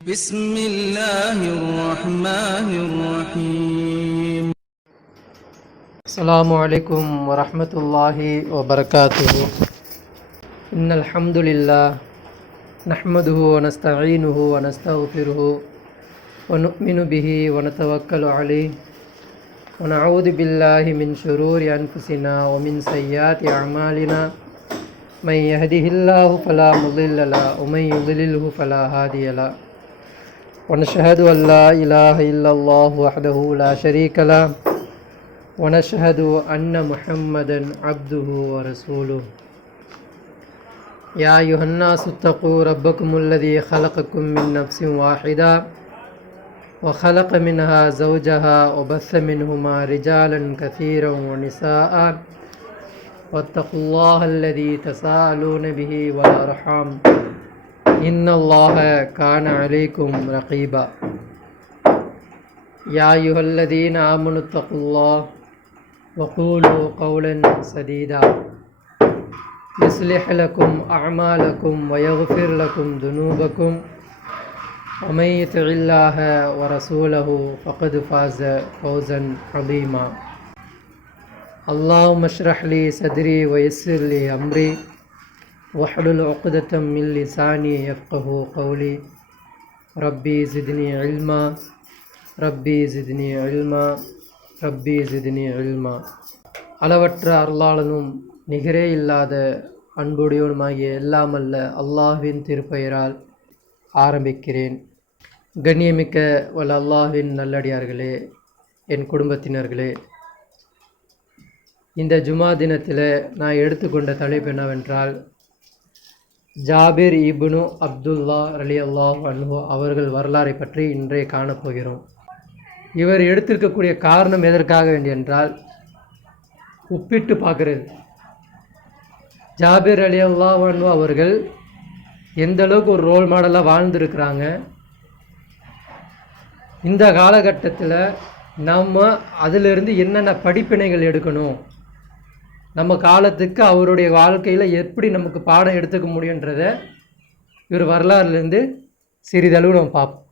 بسم الله الرحمن الرحيم. السلام عليكم ورحمة الله وبركاته. إن الحمد لله نحمده ونستعينه ونستغفره ونؤمن به ونتوكل عليه ونعوذ بالله من شرور أنفسنا ومن سيئات أعمالنا من يهده الله فلا مضل له ومن يضلله فلا هادي له ونشهد أن لا إله إلا الله وحده لا شريك له ونشهد أن محمدا عبده ورسوله. يا أيها الناس اتقوا ربكم الذي خلقكم من نفس واحدة وخلق منها زوجها وبث منهما رجالا كثيرا ونساء واتقوا الله الذي تساءلون به والأرحام إن الله كان عليكم رقيبا. يا أيها الذين آمنوا اتقوا الله وقولوا قولا سديدا يصلح لكم أعمالكم ويغفر لكم ذنوبكم ومن يطع الله ورسوله فقد فاز فوزا عظيما. اللهم اشرح لي صدري ويسر لي أمري واحلل عقدة من لساني يفقه قولي. ربي زدني علما ربي زدني علما ربي زدني علما. அளவற்ற அருளாளனும் நிகரே இல்லாத அன்புடையவனுமாகிய எல்லாம் அல்ல அல்லாஹ்வின் திருப்பெயரால் ஆரம்பிக்கிறேன். கண்ணியமிக்க வல்ல அல்லாஹ்வின் நல்லடியார்களே, என் குடும்பத்தினர்களே, இந்த ஜுமா தினத்தில் நான் எடுத்துக்கொண்ட தலைப்பு என்னவென்றால், ஜாபிர் இப்னு அப்துல்லா ரலியல்லாஹு அன்ஹு அவர்கள் வரலாறை பற்றி இன்றே காணப்போகிறோம். இவர் எடுத்திருக்கக்கூடிய காரணம் எதற்காக வேண்டியென்றால், ஒப்பிட்டு பார்க்குறது. ஜாபிர் ரலியல்லாஹு அன்ஹு அவர்கள் எந்த அளவுக்கு ஒரு ரோல் மாடலாக வாழ்ந்துருக்கிறாங்க. இந்த காலகட்டத்தில் நம்ம அதிலிருந்து என்னென்ன படிப்பினைகள் எடுக்கணும், நம்ம காலத்துக்கு அவருடைய வாழ்க்கையில் எப்படி நமக்கு பாடம் எடுத்துக்க முடியுன்றதை இவர் வரலாறுலேருந்து சிறிதளவு நம்ம பார்ப்போம்.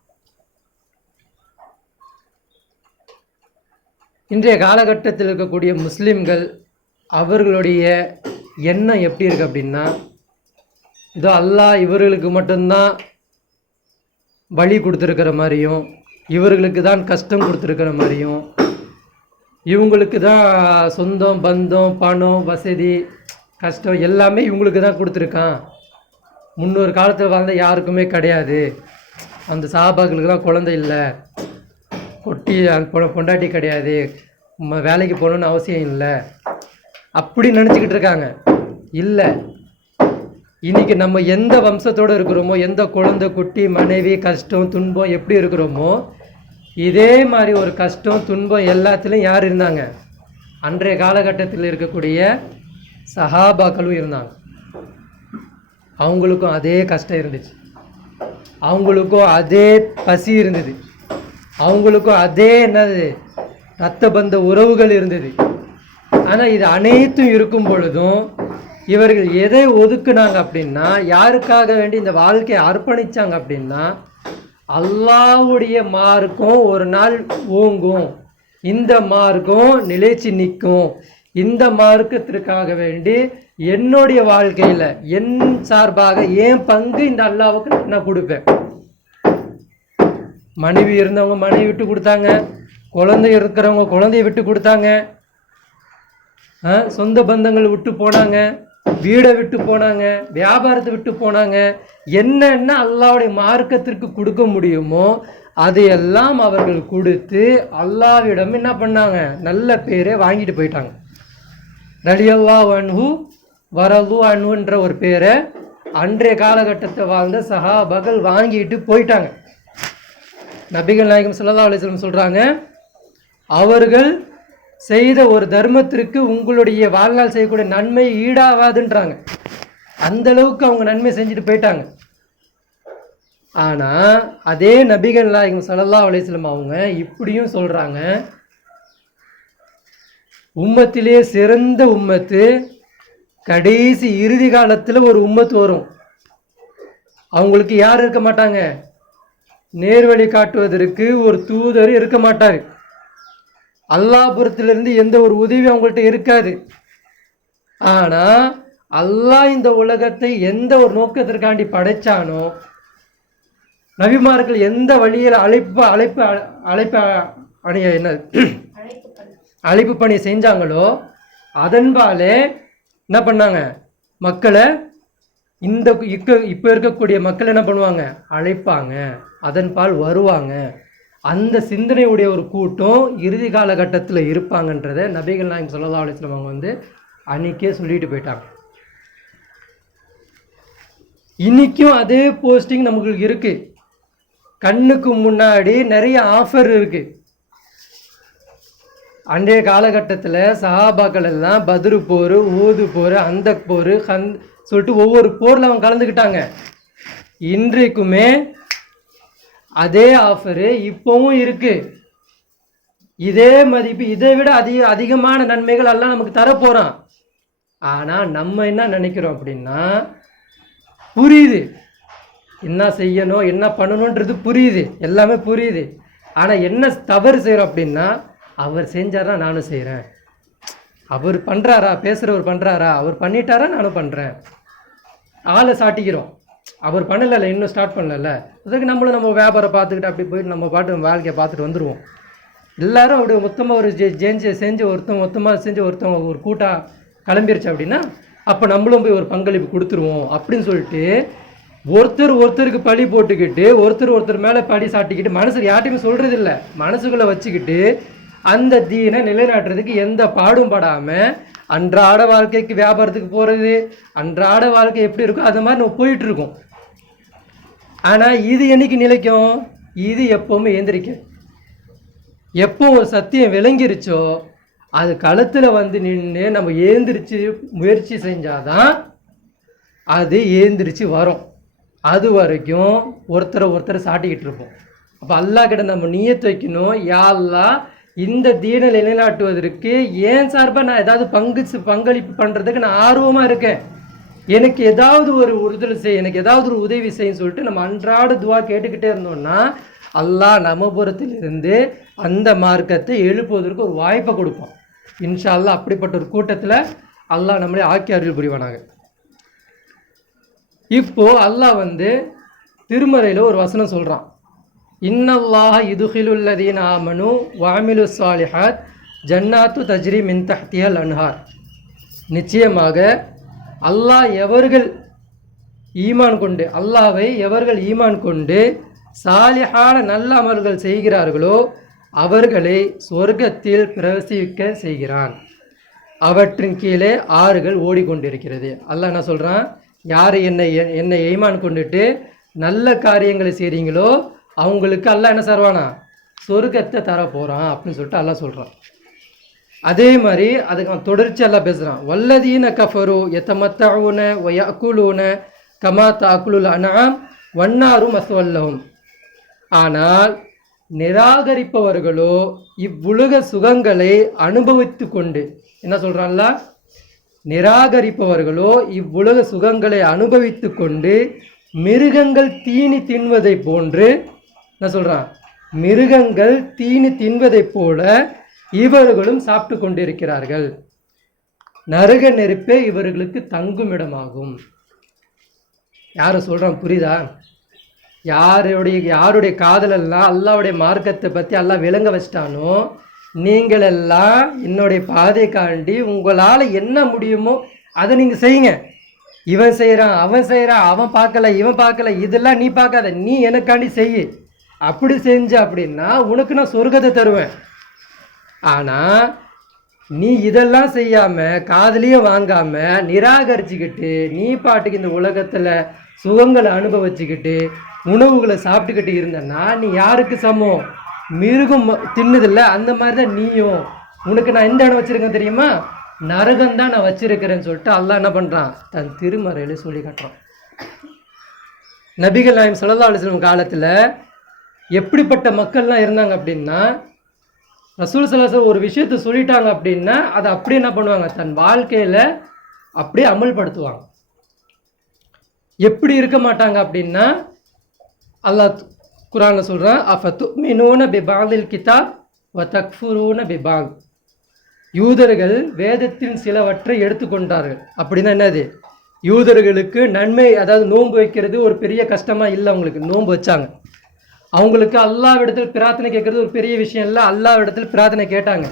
இன்றைய காலகட்டத்தில் இருக்கக்கூடிய முஸ்லீம்கள் அவர்களுடைய எண்ணம் எப்படி இருக்குது அப்படின்னா, இதோ அல்லாஹ் இவர்களுக்கு மட்டும்தான் வழி கொடுத்துருக்கிற மாதிரியும், இவர்களுக்கு தான் கஷ்டம் கொடுத்துருக்கிற மாதிரியும், இவங்களுக்கு தான் சொந்தம் பந்தம் பணம் வசதி கஷ்டம் எல்லாமே இவங்களுக்கு தான் கொடுத்துருக்கான். முன்னொரு காலத்தில் வாழ்ந்த யாருக்குமே கிடையாது. அந்த சஹாபாக்களுக்கு தான் குழந்தை இல்லை, கொட்டி பொண்டாட்டி கிடையாது, வேலைக்கு போகணுன்னு அவசியம் இல்லை, அப்படி நினச்சிக்கிட்டு இருக்காங்க. இல்லை, இன்றைக்கி நம்ம எந்த வம்சத்தோடு இருக்கிறோமோ, எந்த குழந்தை குட்டி மனைவி கஷ்டம் துன்பம் எப்படி இருக்கிறோமோ, இதே மாதிரி ஒரு கஷ்டம் துன்பம் எல்லாத்துலேயும் யார் இருந்தாங்க? அன்றைய காலகட்டத்தில் இருக்கக்கூடிய சஹாபாக்களும் இருந்தாங்க. அவங்களுக்கும் அதே கஷ்டம் இருந்துச்சு, அவங்களுக்கும் அதே பசி இருந்தது, அவங்களுக்கும் அதே என்னது ரத்த பந்த உறவுகள் இருந்தது. ஆனால் இது அனைத்தும் இருக்கும் பொழுதும் இவர்கள் எதை ஒதுக்குனாங்க அப்படின்னா, யாருக்காக வேண்டி இந்த வாழ்க்கையை அர்ப்பணித்தாங்க அப்படின்னா, அல்லாஹ்வுடைய மார்க்கம் ஒரு நாள் ஓங்கும், இந்த மார்க்கம் நிலைச்சு நிற்கும், இந்த மார்க்கத்திற்காக வேண்டி என்னுடைய வாழ்க்கையில் என் சார்பாக என் பங்கு இந்த அல்லாஹ்வுக்கு நான் கொடுப்பேன். மனைவி இருந்தவங்க மனைவி விட்டு கொடுத்தாங்க, குழந்தை இருக்கிறவங்க குழந்தைய விட்டு கொடுத்தாங்க, சொந்த பந்தங்கள் விட்டு போனாங்க, வீடை விட்டு போனாங்க, வியாபாரத்தை விட்டு போனாங்க. என்னென்ன அல்லாஹ்வுடைய மார்க்கத்திற்கு கொடுக்க முடியுமோ அதையெல்லாம் அவர்கள் கொடுத்து அல்லாஹ்விடம் என்ன பண்ணாங்க? நல்ல பேரை வாங்கிட்டு போயிட்டாங்க. ரலியல்லாஹு அன்ஹு வரது அன்ஹுன்ற ஒரு பேரை அன்றைய காலகட்டத்தை வாழ்ந்த சஹாபாக்கள் வாங்கிட்டு போயிட்டாங்க. நபிகள் நாயகம் ஸல்லல்லாஹு அலைஹி வஸல்லம் சொல்கிறாங்க, அவர்கள் செய்த ஒரு தர்மத்திற்கு உங்களுடைய வாழ்நாள் செய்யக்கூடிய நன்மை ஈடாகாதுன்றாங்க. அந்த அளவுக்கு அவங்க நன்மை செஞ்சுட்டு போயிட்டாங்க. ஆனால் அதே நபிகள் நாயகம் ஸல்லல்லாஹு அலைஹி வஸல்லம் அவங்க இப்படியும் சொல்கிறாங்க, உம்மத்திலே சிறந்த உம்மத்து கடைசி இறுதி காலத்தில் ஒரு உம்மத்து வரும். அவங்களுக்கு யார் இருக்க மாட்டாங்க? நேர்வழி காட்டுவதற்கு ஒரு தூதர் இருக்க மாட்டார். அல்லாஹ்புரத்திலிருந்து எந்த ஒரு உதவியும் அவங்கள்ட்ட இருக்காது. ஆனால் அல்லாஹ் இந்த உலகத்தை எந்த ஒரு நோக்கத்திற்காண்டி படைச்சானோ, நபிமார்கள் எந்த வழியில் அழைப்பு பணி செஞ்சாங்களோ அதன்பாலே என்ன பண்ணாங்க, மக்களை இந்த இப்போ இருக்கக்கூடிய மக்கள் என்ன பண்ணுவாங்க, அழைப்பாங்க, அதன்பால் வருவாங்க. அந்த சிந்தனையுடைய ஒரு கூட்டம் இறுதி காலகட்டத்தில் இருப்பாங்கன்றதை நபிகள் நாயகம் ஸல்லல்லாஹு அலைஹி வஸல்லம் அவங்க வந்து அன்றைக்கே சொல்லிட்டு போயிட்டாங்க. இன்றைக்கும் அதே போஸ்டிங் நமக்கு இருக்குது. கண்ணுக்கு முன்னாடி நிறைய ஆஃபர் இருக்குது. அன்றைய காலகட்டத்தில் சஹாபாக்கள் எல்லாம் பத்ரு போர், ஊது போர், அந்த போர், சொல்லிட்டு ஒவ்வொரு போரில் அவங்க கலந்துக்கிட்டாங்க. இன்றைக்குமே அதே ஆஃபரு இப்போவும் இருக்குது. இதே மதிப்பு, இதை விட அதிகமான நன்மைகள் எல்லாம் நமக்கு தரப்போகிறான். ஆனால் நம்ம என்ன நினைக்கிறோம் அப்படின்னா, புரியுது என்ன செய்யணும் என்ன பண்ணணுன்றது புரியுது, எல்லாமே புரியுது. ஆனால் என்ன தவறு செய்கிறோம் அப்படின்னா, அவர் செஞ்சாரா நானும் செய்கிறேன், அவர் பண்ணுறாரா, பேசுகிறவர் பண்ணுறாரா, அவர் பண்ணிட்டாரா நானும் பண்ணுறேன், ஆளை சாட்டிக்கிறோம். அவர் பண்ணலை, இன்னும் ஸ்டார்ட் பண்ணல, அதுக்கு நம்மளும் நம்ம வியாபாரம் பார்த்துக்கிட்டு அப்படி போயிட்டு நம்ம பாட்டு நம்ம வாழ்க்கையை பார்த்துட்டு வந்துடுவோம். எல்லோரும் அப்படி மொத்தமாக ஒரு செஞ்சு மொத்தமாக செஞ்சு ஒருத்தவங்க ஒரு கூட்டாக கிளம்பிருச்சு அப்படின்னா, அப்போ நம்மளும் போய் ஒரு பங்களிப்பு கொடுத்துருவோம் அப்படின்னு சொல்லிட்டு ஒருத்தருக்கு பழி போட்டுக்கிட்டு ஒருத்தர் மேலே பழி சாட்டிக்கிட்டு மனசுக்கு யார்ட்டையுமே சொல்கிறது இல்லை, மனசுக்குள்ளே வச்சுக்கிட்டு அந்த தீனை நிலைநாட்டுறதுக்கு எந்த பாடும் படாமல் அன்றாட வாழ்க்கைக்கு வியாபாரத்துக்கு போகிறது, அன்றாட வாழ்க்கை எப்படி இருக்கோ அது மாதிரி நம்ம போயிட்டுருக்கோம். ஆனால் இது என்னைக்கு நிலைக்கும், இது எப்போவுமே ஏந்திரிக்க. எப்போ ஒரு சத்தியம் விளங்கிருச்சோ அது களத்தில் வந்து நின்று நம்ம ஏந்திரிச்சு முயற்சி செஞ்சாதான் அது ஏந்திரிச்சு வரும். அது வரைக்கும் ஒருத்தரை சாட்டிக்கிட்டு இருப்போம். அப்போ அல்லாஹ் கிட்ட நம்ம நியத்து வைக்கணும், யா அல்லாஹ் இந்த தீனை நிலைநாட்டுவதற்கு ஏன் சார்பாக நான் ஏதாவது பங்களிப்பு பண்ணுறதுக்கு நான் ஆர்வமாக இருக்கேன், எனக்கு ஏதாவது ஒரு உறுதல் செய், எனக்கு ஏதாவது ஒரு உதவி செய்யும் சொல்லிட்டு நம்ம அன்றாட துவா கேட்டுக்கிட்டே இருந்தோம்னா அல்லாஹ் நம்ம புறத்திலிருந்து அந்த மார்க்கத்தை எழுப்புவதற்கு ஒரு வாய்ப்பை கொடுப்போம். இன்ஷா அல்லாஹ் அப்படிப்பட்ட ஒரு கூட்டத்தில் அல்லாஹ் நம்மளே ஆக்கி அருள் புரிவானாங்க. இப்போ அல்லாஹ் வந்து திருமறையில் ஒரு வசனம் சொல்கிறான், இன்னல்லாஹ யுதுகிலுல்லதீன ஆமனு வஅமிலு ஸாலிஹாத் ஜன்னாத்து தஜ்ரி மின் தஹ்திஹல் அன்ஹார். நிச்சயமாக அல்லாஹ் எவர்கள் ஈமான் கொண்டு, அல்லாஹ்வை எவர்கள் ஈமான் கொண்டு சாலிஹான நல்ல அமல்கள் செய்கிறார்களோ அவர்களை சொர்க்கத்தில் பிரவேசிக்க செய்கிறான், அவற்றின் கீழே ஆறுகள் ஓடிக்கொண்டிருக்கிறது. அல்லாஹ் என்ன சொல்கிறான், யார் என்னை ஈமான் கொண்டுட்டு நல்ல காரியங்களை செய்கிறீங்களோ அவங்களுக்கு அல்லாஹ் என்ன தருவானா, சொர்க்கத்தை தர போகிறான் அப்படின்னு சொல்லிட்டு அல்லாஹ் சொல்கிறான். அதே மாதிரி அதுக்கு அவன் தொடர்ச்சி எல்லாம் பேசுகிறான், வல்லதீன கஃபரு யதமத்தஊன வயஅகுலூன கமா தஅகுலுல் அன்ஆம் வன்னாரு மஸ்வல்லஹும். ஆனால் நிராகரிப்பவர்களோ இவ்வுலக சுகங்களை அனுபவித்து கொண்டு, என்ன சொல்கிறான்ல, நிராகரிப்பவர்களோ இவ்வுலக சுகங்களை அனுபவித்து கொண்டு மிருகங்கள் தீனி தின்வதை போன்று, என்ன சொல்கிறான், மிருகங்கள் தீனி தின்வதை போல இவர்களும் சாப்பிட்டு கொண்டிருக்கிறார்கள், நரக நெருப்பே இவர்களுக்கு தங்குமிடமாகும். யாரை சொல்கிறான் புரியுதா? யாருடைய காதலெல்லாம் அல்லாவுடைய மார்க்கத்தை பற்றி அல்லாஹ் விளங்க வச்சிட்டானோ, நீங்களெல்லாம் என்னுடைய பாதைக்காண்டி உங்களால் என்ன முடியுமோ அதை நீங்கள் செய்யுங்க. இவன் செய்கிறான் அவன் செய்கிறான், அவன் பார்க்கல இவன் பார்க்கல, இதெல்லாம் நீ பார்க்காத, நீ எனக்காண்டி செய். அப்படி செஞ்ச அப்படின்னா உனக்கு நான் சொர்க்கத்தை தருவேன். ஆனால் நீ இதெல்லாம் செய்யாமல் காதலியும் வாங்காமல் நிராகரிச்சுக்கிட்டு நீ பாட்டுக்கு இந்த உலகத்தில் சுகங்களை அனுபவிச்சுக்கிட்டு உணவுகளை சாப்பிட்டுக்கிட்டு இருந்தன்னா நீ யாருக்கு சமம்? மிருகம் தின்னுதில்ல, அந்த மாதிரி தான் நீயும். உனக்கு நான் எந்த இடம் வச்சுருக்கேன் தெரியுமா? நரகம்தான் நான் வச்சிருக்கிறேன்னு சொல்லிட்டு அல்லாஹ் என்ன பண்ணுறான், தன் திருமறையில் சொல்லி காட்டுறான். நபிகள் நாயகம் ஸல்லல்லாஹு அலைஹி வஸல்லம் காலத்தில் எப்படிப்பட்ட மக்கள்லாம் இருந்தாங்க அப்படின்னா, ரசூல் ஸல்லல்லாஹு அலைஹி வஸல்லம் ஒரு விஷயத்தை சொல்லிட்டாங்க அப்படின்னா அதை அப்படியே என்ன பண்ணுவாங்க, தன் வாழ்க்கையில் அப்படியே அமல்படுத்துவாங்க. எப்படி இருக்க மாட்டாங்க அப்படின்னா, அல்லாஹ் குரான்ல சொல்கிறான், அஃபத்துமினூன பிபாதில் கிதாப் வ தக்ஃபுரூன பிபாத். யூதர்கள் வேதத்தின் சிலவற்றை எடுத்துக்கொண்டார்கள். அப்படின்னா என்னது? யூதர்களுக்கு நன்மை, அதாவது நோன்பு வைக்கிறது ஒரு பெரிய கஷ்டமாக இல்லை. அவங்களுக்கு நோன்பு வச்சாங்க. அவங்களுக்கு அல்லாஹ்விடத்தில் பிரார்த்தனை கேட்கறது ஒரு பெரிய விஷயம் இல்லை. அல்லாஹ்விடத்தில் பிரார்த்தனை கேட்டாங்க.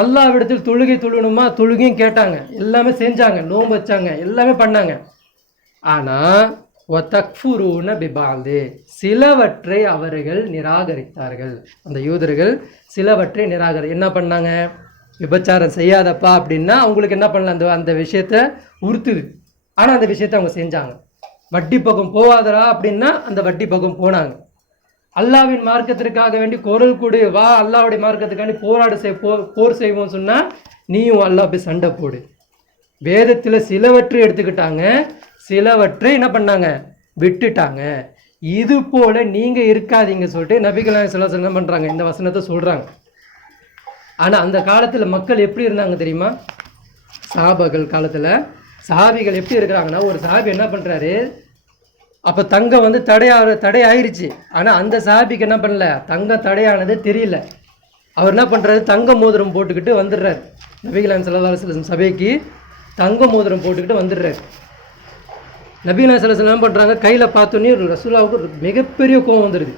அல்லாஹ்விடத்தில் தொழுகை தொழணுமா, தொழுகையும் கேட்டாங்க. எல்லாமே செஞ்சாங்க, நோன்பு வச்சாங்க, எல்லாமே பண்ணாங்க. ஆனால் ஒத்தக்ஃபுரூன பிபாது, சிலவற்றை அவர்கள் நிராகரித்தார்கள். அந்த யூதர்கள் சிலவற்றை என்ன பண்ணாங்க? விபச்சாரம் செய்யாதப்பா அப்படின்னா அவங்களுக்கு என்ன பண்ணலாம்? அந்த விஷயத்த உறுத்துது. ஆனால் அந்த விஷயத்தை அவங்க செஞ்சாங்க. வட்டி பக்கம் போவாதரா அப்படின்னா அந்த வட்டி பக்கம் போனாங்க. அல்லாவின் மார்க்கத்திற்காக வேண்டி குரல் கொடு, வா அல்லாவுடைய மார்க்கத்துக்காண்டி போர் செய்வோம் சொன்னால் நீயும் அல்லா போய் சண்டை போடு. வேதத்தில் சிலவற்றை எடுத்துக்கிட்டாங்க, சிலவற்றை என்ன பண்ணாங்க? விட்டுட்டாங்க. இது போல நீங்கள் இருக்காதீங்க சொல்லிட்டு நபிகள் நாயகம் ஸல்லல்லாஹு அலைஹி வஸல்லம் என்ன பண்ணுறாங்க? இந்த வசனத்தை சொல்கிறாங்க. ஆனால் அந்த காலத்தில் மக்கள் எப்படி இருந்தாங்க தெரியுமா? சஹாபாக்கள் காலத்தில் சஹாபிகள் எப்படி இருக்கிறாங்கன்னா, ஒரு சஹாபி என்ன பண்ணுறாரு, அப்போ தங்கம் வந்து தடை ஆயிடுச்சு. ஆனால் அந்த சஹாபிக்கு என்ன பண்ணல, தங்கம் தடையானது தெரியல. அவர் என்ன பண்ணுறாரு, தங்க மோதிரம் போட்டுக்கிட்டு வந்துடுறாரு. நபிகள் நாயகம் ஸல்லல்லாஹு அலைஹி வஸல்லம் சபைக்கு தங்க மோதிரம் போட்டுக்கிட்டு வந்துடுறாரு. நபிகள் நாயகம் ஸல்லல்லாஹு அலைஹி வஸல்லம் என்ன பண்ணுறாங்க, கையில் பார்த்தோன்னே ரசூலுல்லாஹ்வுக்கு மிகப்பெரிய கோவம் வந்துடுது.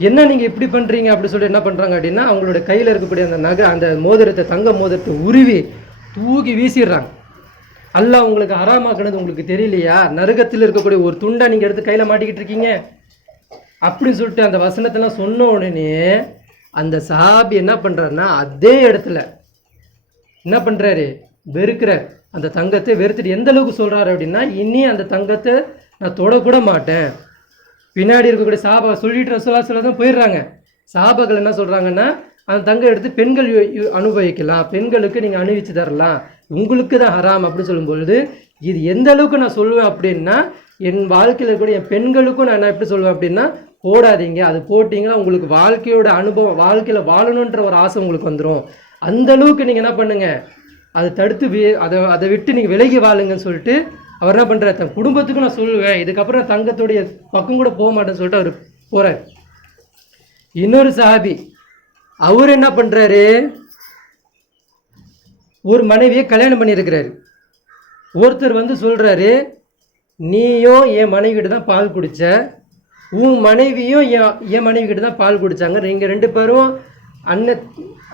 என்ன நீங்கள் இப்படி பண்ணுறீங்க அப்படி சொல்லி என்ன பண்ணுறாங்க அப்படின்னா, அவங்களோட கையில் இருக்கக்கூடிய அந்த அந்த மோதிரத்தை, தங்க மோதிரத்தை உருவி தூக்கி வீசிடுறாங்க. அல்லாஹ் உங்களுக்கு ஹராமாக்குனது உங்களுக்கு தெரியலையா? நரகத்தில் இருக்கக்கூடிய ஒரு துண்டை நீங்கள் எடுத்து கையில் மாட்டிக்கிட்டு இருக்கீங்க அப்படின்னு சொல்லிட்டு அந்த வசனத்தெல்லாம் சொன்ன உடனே அந்த சஹாபி என்ன பண்ணுறாருன்னா, அதே இடத்துல என்ன பண்ணுறாரு, வெறுக்கிறார். அந்த தங்கத்தை வெறுத்துட்டு எந்த அளவுக்கு சொல்கிறாரு அப்படின்னா, இனி அந்த தங்கத்தை நான் தொடக்கூட மாட்டேன். பின்னாடி இருக்கக்கூடிய சஹாபா சொல்லிட்டு ரசூலுல்லாஹி ஸல்லல்லாஹு அலைஹி வஸல்லம் போயிடுறாங்க. சஹாபாக்கள் என்ன சொல்கிறாங்கன்னா, அந்த தங்கம் எடுத்து பெண்கள் அனுபவிக்கலாம், பெண்களுக்கு நீங்கள் அணிவிச்சு தரலாம், உங்களுக்கு தான் ஹராம் அப்படின்னு சொல்லும்பொழுது, இது எந்த அளவுக்கு நான் சொல்லுவேன் அப்படின்னா, என் வாழ்க்கையில் இருக்கக்கூடிய என் பெண்களுக்கும் நான் எப்படி சொல்லுவேன் அப்படின்னா, போடாதீங்க, அது போட்டிங்கன்னா உங்களுக்கு வாழ்க்கையோட அனுபவம், வாழ்க்கையில் வாழணுன்ற ஒரு ஆசை உங்களுக்கு வந்துடும். அந்த அளவுக்கு நீங்கள் என்ன பண்ணுங்கள், அதை தடுத்து அதை விட்டு நீங்கள் விலகி வாழுங்கன்னு சொல்லிட்டு அவர் என்ன பண்ணுறாரு, தன் குடும்பத்துக்கும் நான் சொல்லுவேன், இதுக்கப்புறம் தங்கத்துடைய பக்கம் கூட போக மாட்டேன்னு சொல்லிட்டு அவர் போகிறார். இன்னொரு சஹாபி அவர் என்ன பண்ணுறாரு, ஒரு மனைவியை கல்யாணம் பண்ணியிருக்கிறாரு. ஒருத்தர் வந்து சொல்கிறாரு, நீயும் என் மனைவிக்கிட்ட தான் பால் குடித்த, உன் மனைவியும் என் மனைவிக்கிட்ட தான் பால் குடித்தாங்க, நீங்கள் ரெண்டு பேரும் அண்ணன்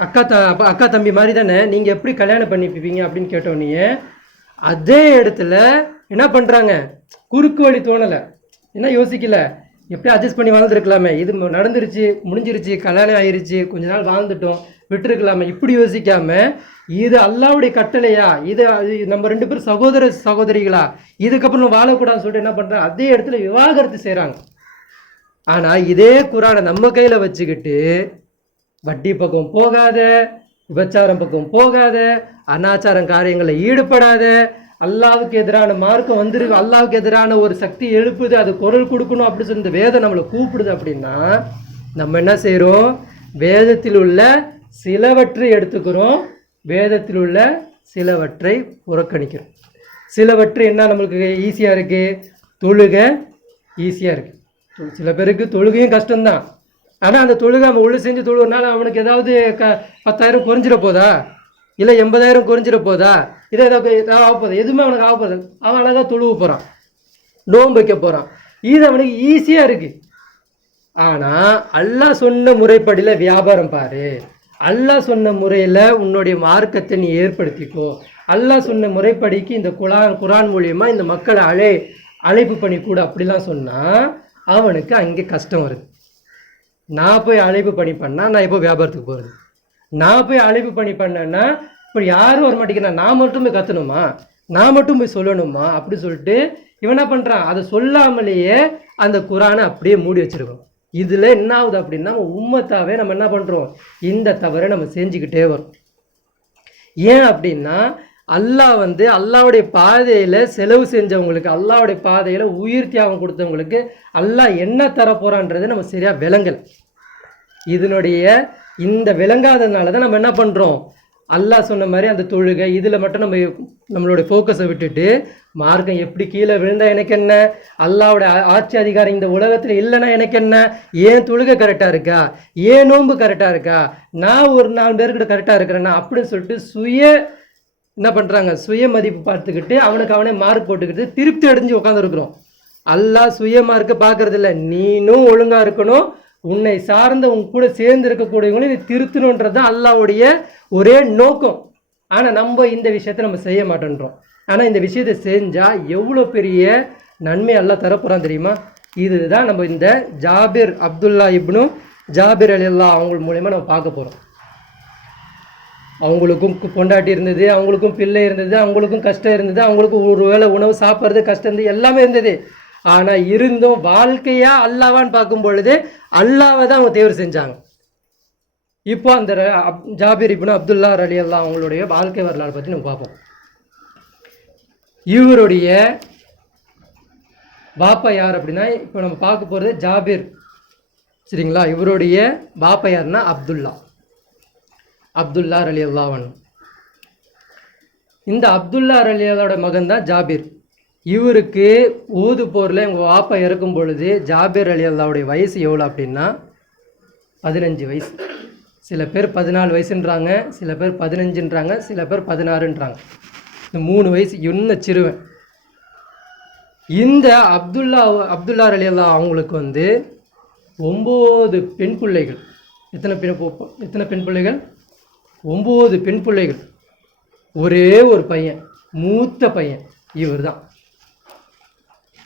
அக்கா தம்பி மாதிரி தானே, நீங்கள் எப்படி கல்யாணம் பண்ணிப்பீங்க அப்படின்னு கேட்டோன்னே அதே இடத்துல என்ன பண்ணுறாங்க, குறுக்கு வழி தோணலை, என்ன யோசிக்கல, எப்படி அட்ஜஸ்ட் பண்ணி வாழ்ந்துருக்கலாமே, இது நடந்துருச்சு, முடிஞ்சிருச்சு, கல்யாணம் ஆயிடுச்சு, கொஞ்ச நாள் வாழ்ந்துட்டோம், விட்டுருக்கலாமே, இப்படி யோசிக்காம இது அல்லாவுடைய கட்டளையா, இது நம்ம ரெண்டு பேரும் சகோதரிகளா, இதுக்கப்புறம் வாழக்கூடாதுன்னு சொல்லிட்டு என்ன பண்ணுறாங்க, அதே இடத்துல விவாகரத்து செய்கிறாங்க. ஆனால் இதே குரானை நம்ம கையில் வச்சுக்கிட்டு வட்டி பக்கம் போகாத, விபச்சாரம் பக்கம் போகாத, அனாச்சாரம் காரியங்களில் ஈடுபடாத, அல்லாவுக்கு எதிரான மார்க்கம் வந்துருக்கு, அல்லாவுக்கு எதிரான ஒரு சக்தி எழுப்புது, அது குரல் கொடுக்கணும் அப்படி சொல்லி இந்த வேதம் நம்மளை கூப்பிடுது அப்படின்னா நம்ம என்ன செய்கிறோம், வேதத்தில் உள்ள சிலவற்றை எடுத்துக்கிறோம், வேதத்தில் உள்ள சிலவற்றை புறக்கணிக்கிறோம். சிலவற்றை என்ன நம்மளுக்கு ஈஸியாக இருக்குது, தொழுக ஈஸியாக இருக்குது. சில பேருக்கு தொழுகையும் கஷ்டம்தான். ஆனால் அந்த தொழுகை அவன் உள்ள செஞ்சு தொழுகிறனால அவனுக்கு ஏதாவது 10,000 குறைஞ்சிட போதா, இல்லை 80,000 குறைஞ்சிட போதா, இதை ஏதாவது ஆக போகுது, எதுவுமே அவனுக்கு ஆக போகுது. அவன் அழகாக தொழுவ போகிறான், நோன்பு வைக்க போகிறான், இது அவனுக்கு ஈஸியாக இருக்குது. ஆனால் அல்லாஹ் சொன்ன முறைப்படியில் வியாபாரம் பாரு, அல்லாஹ் சொன்ன முறையில் உன்னுடைய மார்க்கத்தை நீ ஏற்படுத்திக்கோ, அல்லாஹ் சொன்ன முறைப்படிக்கு இந்த குரான் மூலியமாக இந்த மக்களை அழைப்பு பண்ணி கூட அப்படிலாம் சொன்னால் அவனுக்கு அங்கே கஷ்டம் வருது. நான் போய் அழைப்பு பண்ணி பண்ணால் நான் எப்போ வியாபாரத்துக்கு போகிறது, நான் போய் அழைப்பு பண்ணி பண்ணேன்னா இப்போ யாரும் வர மாட்டேங்கிறேன், நான் மட்டும் போய் கற்றணுமா, நான் மட்டும் போய் சொல்லணுமா அப்படி சொல்லிட்டு இவன் என்ன பண்ணுறான், அதை சொல்லாமலேயே அந்த குரானை அப்படியே மூடி வச்சுருக்கோம். இதில் என்ன ஆகுது அப்படின்னா நம்ம உம்மத்தாவே நம்ம என்ன பண்ணுறோம், இந்த தவறை நம்ம செஞ்சுக்கிட்டே வரோம். ஏன் அப்படின்னா அல்லாஹ் வந்து அல்லாவுடைய பாதையில் செலவு செஞ்சவங்களுக்கு, அல்லாவுடைய பாதையில் உயிர் தியாகம் கொடுத்தவங்களுக்கு அல்லாஹ் என்ன தரப்போகிறான்றது நம்ம சரியாக விளங்கல். இதனுடைய இந்த விளங்காததுனால தான் நம்ம என்ன பண்ணுறோம், அல்லாஹ் சொன்ன மாதிரி அந்த தொழுகை இதில் மட்டும் நம்மளுடைய ஃபோக்கஸை விட்டுட்டு மார்க்கம் எப்படி கீழே விழுந்தா எனக்கு என்ன, அல்லாவோட ஆட்சி அதிகாரம் இந்த உலகத்தில் இல்லைன்னா எனக்கு என்ன, ஏன் தொழுகை கரெக்டாக இருக்கா, ஏன் நோன்பு கரெக்டாக இருக்கா, நான் ஒரு 4 பேர்கிட்ட கரெக்டாக இருக்கிறேன்னா அப்படின்னு சொல்லிட்டு என்ன பண்ணுறாங்க, சுய மதிப்பு பார்த்துக்கிட்டு அவனே மார்க் போட்டுக்கிட்டு திருப்தி அடைஞ்சு உட்காந்துருக்குறோம். அல்லாஹ் சுய மார்க்கை பார்க்கறது இல்லை, நீனும் ஒழுங்காக இருக்கணும், உன்னை சார்ந்த உன் கூட சேர்ந்து இருக்கக்கூடியவங்களும் நீ திருத்தணுன்றது தான் அல்லாஹ்வுடைய ஒரே நோக்கம். ஆனால் நம்ம இந்த விஷயத்தை நம்ம செய்ய மாட்டேன்றோம். ஆனால் இந்த விஷயத்தை செஞ்சால் எவ்வளோ பெரிய நன்மை அல்லாஹ் தரப்போகிறான் தெரியுமா? இதுதான் நம்ம இந்த அப்துல்லா இப்னு ஜாபிர் ரலியல்லாஹு அவங்க மூலயமா நம்ம பார்க்க போகிறோம். அவங்களுக்கும் பொண்டாட்டி இருந்தது, அவங்களுக்கும் பிள்ளை இருந்தது, அவங்களுக்கும் கஷ்டம் இருந்தது, அவங்களுக்கும் ஒரு வேளை உணவு சாப்பிட்றது கஷ்டம் இருந்தது, எல்லாமே இருந்தது. ஆனால் இருந்தும் வாழ்க்கையா அல்லாவான்னு பார்க்கும் பொழுது அல்லாவை தான் அவங்க தேர்வு செஞ்சாங்க. இப்போ அந்த ஜாபிர் இப்னு அப்துல்லா ரலியல்லாஹு அவங்களுடைய வாழ்க்கை வரலாறு பற்றி நம்ம பார்ப்போம். இவருடைய பாப்பா யார் அப்படின்னா, இப்போ நம்ம பார்க்க போகிறது ஜாபிர், சரிங்களா? இவருடைய பாப்பா யாருன்னா அப்துல்லா ரலியல்லாஹு அன்ஹு. இந்த அப்துல்லா ரலியல்லாஹோட மகன் தான் ஜாபிர். இவருக்கு ஊது போரில் எங்கள் வாப்பா இறக்கும் பொழுது ஜாபிர் ரலியல்லாஹுடைய வயசு எவ்வளோ அப்படின்னா 15 வயசு. சில பேர் 14 வயசுன்றாங்க, சில பேர் 15ன்றாங்க, சில பேர் 16ன்றாங்க. இந்த 3 வயசு இன்னும் சிறுவன். இந்த அப்துல்லா ரலியல்லாஹு அவங்களுக்கு 9 பெண் பிள்ளைகள். எத்தனை பெண் பிள்ளைகள்? 9 பெண் பிள்ளைகள். ஒரே ஒரு பையன், மூத்த பையன். இவர் தான்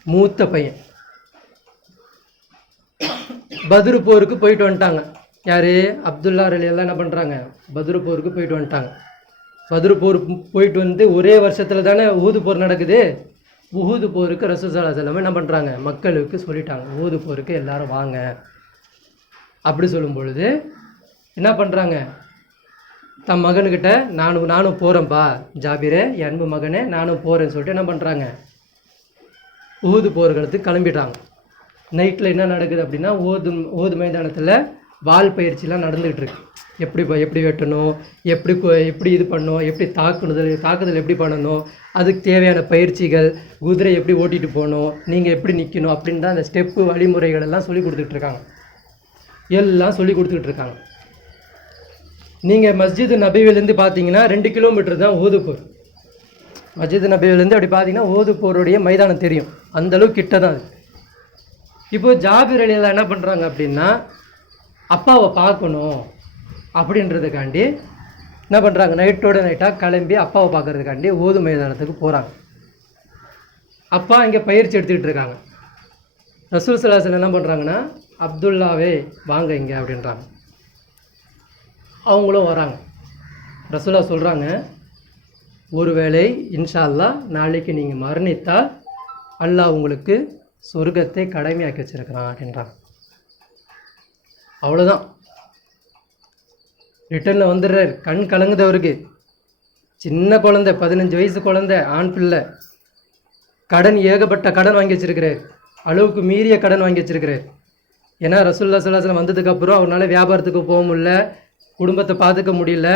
மூத்த பையன். பத்ரு போருக்கு போயிட்டு வந்துட்டாங்க. யார்? அப்துல்லா ரலியல்லாஹு என்ன பண்ணுறாங்க? பத்ரு போருக்கு போயிட்டு வந்துட்டாங்க. பத்ரு போர் போயிட்டு ஒரே வருஷத்தில் தானே ஊது போர் நடக்குது. ஊது போருக்கு ரசூல் ஸல்லல்லாஹு அலைஹி வஸல்லம் என்ன பண்ணுறாங்க? மக்களுக்கு சொல்லிட்டாங்க, ஊது போருக்கு எல்லாரும் வாங்க அப்படி சொல்லும் பொழுது என்ன பண்ணுறாங்க? தன் மகனுக்கிட்ட நானும் போகிறேன்ப்பா ஜாபிரே, என் அன்பு மகனே, நானும் போகிறேன்னு சொல்லிட்டு என்ன பண்ணுறாங்க? ஊது போர்களுக்கு கிளம்பிட்டாங்க. நைட்டில் என்ன நடக்குது அப்படின்னா, ஊது மைதானத்தில் வால் பயிற்சிலாம் நடந்துகிட்டு இருக்கு. எப்படி வெட்டணும், எப்படி இது பண்ணணும், எப்படி தாக்குதல் எப்படி பண்ணணும், அதுக்கு தேவையான பயிற்சிகள், குதிரை எப்படி ஓட்டிகிட்டு போகணும், நீங்கள் எப்படி நிற்கணும் அப்படின்னு தான் அந்த ஸ்டெப்பு வழிமுறைகள் எல்லாம் சொல்லி கொடுத்துட்ருக்காங்க. நீங்கள் மஸ்ஜித் நபியிலேருந்து பார்த்தீங்கன்னா 2 கிலோமீட்டர் தான் ஊதுப்போர். மஸ்ஜித் நபியிலேருந்து அப்படி பார்த்தீங்கன்னா ஊதுப்போருடைய மைதானம் தெரியும், அந்தளவுக்கு கிட்ட தான் அது. இப்போது ஜாபிர் ரலியல்லாஹு என்ன பண்ணுறாங்க அப்படின்னா, அப்பாவை பார்க்கணும் அப்படின்றதுக்காண்டி என்ன பண்ணுறாங்க? நைட்டாக கிளம்பி அப்பாவை பார்க்கறதுக்காண்டி ஊது மைதானத்துக்கு போகிறாங்க. அப்பா இங்கே பயிற்சி எடுத்துக்கிட்டு இருக்காங்க. ரசூல் ஸல்லல்லாஹு அலைஹி வஸல்லம் என்ன பண்ணுறாங்கன்னா, அப்துல்லாவே வாங்க இங்கே அப்படின்றாங்க. அவங்களும் வராங்க. ரசூலா சொல்கிறாங்க, ஒருவேளை இன்ஷா அல்லாஹ் நாளைக்கு நீங்கள் மரணித்தால் அல்லாஹ் உங்களுக்கு சொர்க்கத்தை கடமையாக்கி வச்சிருக்கிறான் அப்படின்றாங்க. அவ்வளோதான். ரிட்டர்னில் வந்துடுறார். கண் கலங்குது அவருக்கு. சின்ன குழந்தை, 15 வயசு குழந்தை, ஆண் பிள்ளை. ஏகப்பட்ட கடன் வாங்கி வச்சிருக்கிறார், அளவுக்கு மீறிய கடன் வாங்கி வச்சிருக்கிறார். ஏன்னா ரசூலுல்லாஹி ஸல்லல்லாஹு அலைஹி வஸல்லம் வந்ததுக்கப்புறம் அவரால் வியாபாரத்துக்கு போக முடியல, குடும்பத்தை பார்த்துக்க முடியல,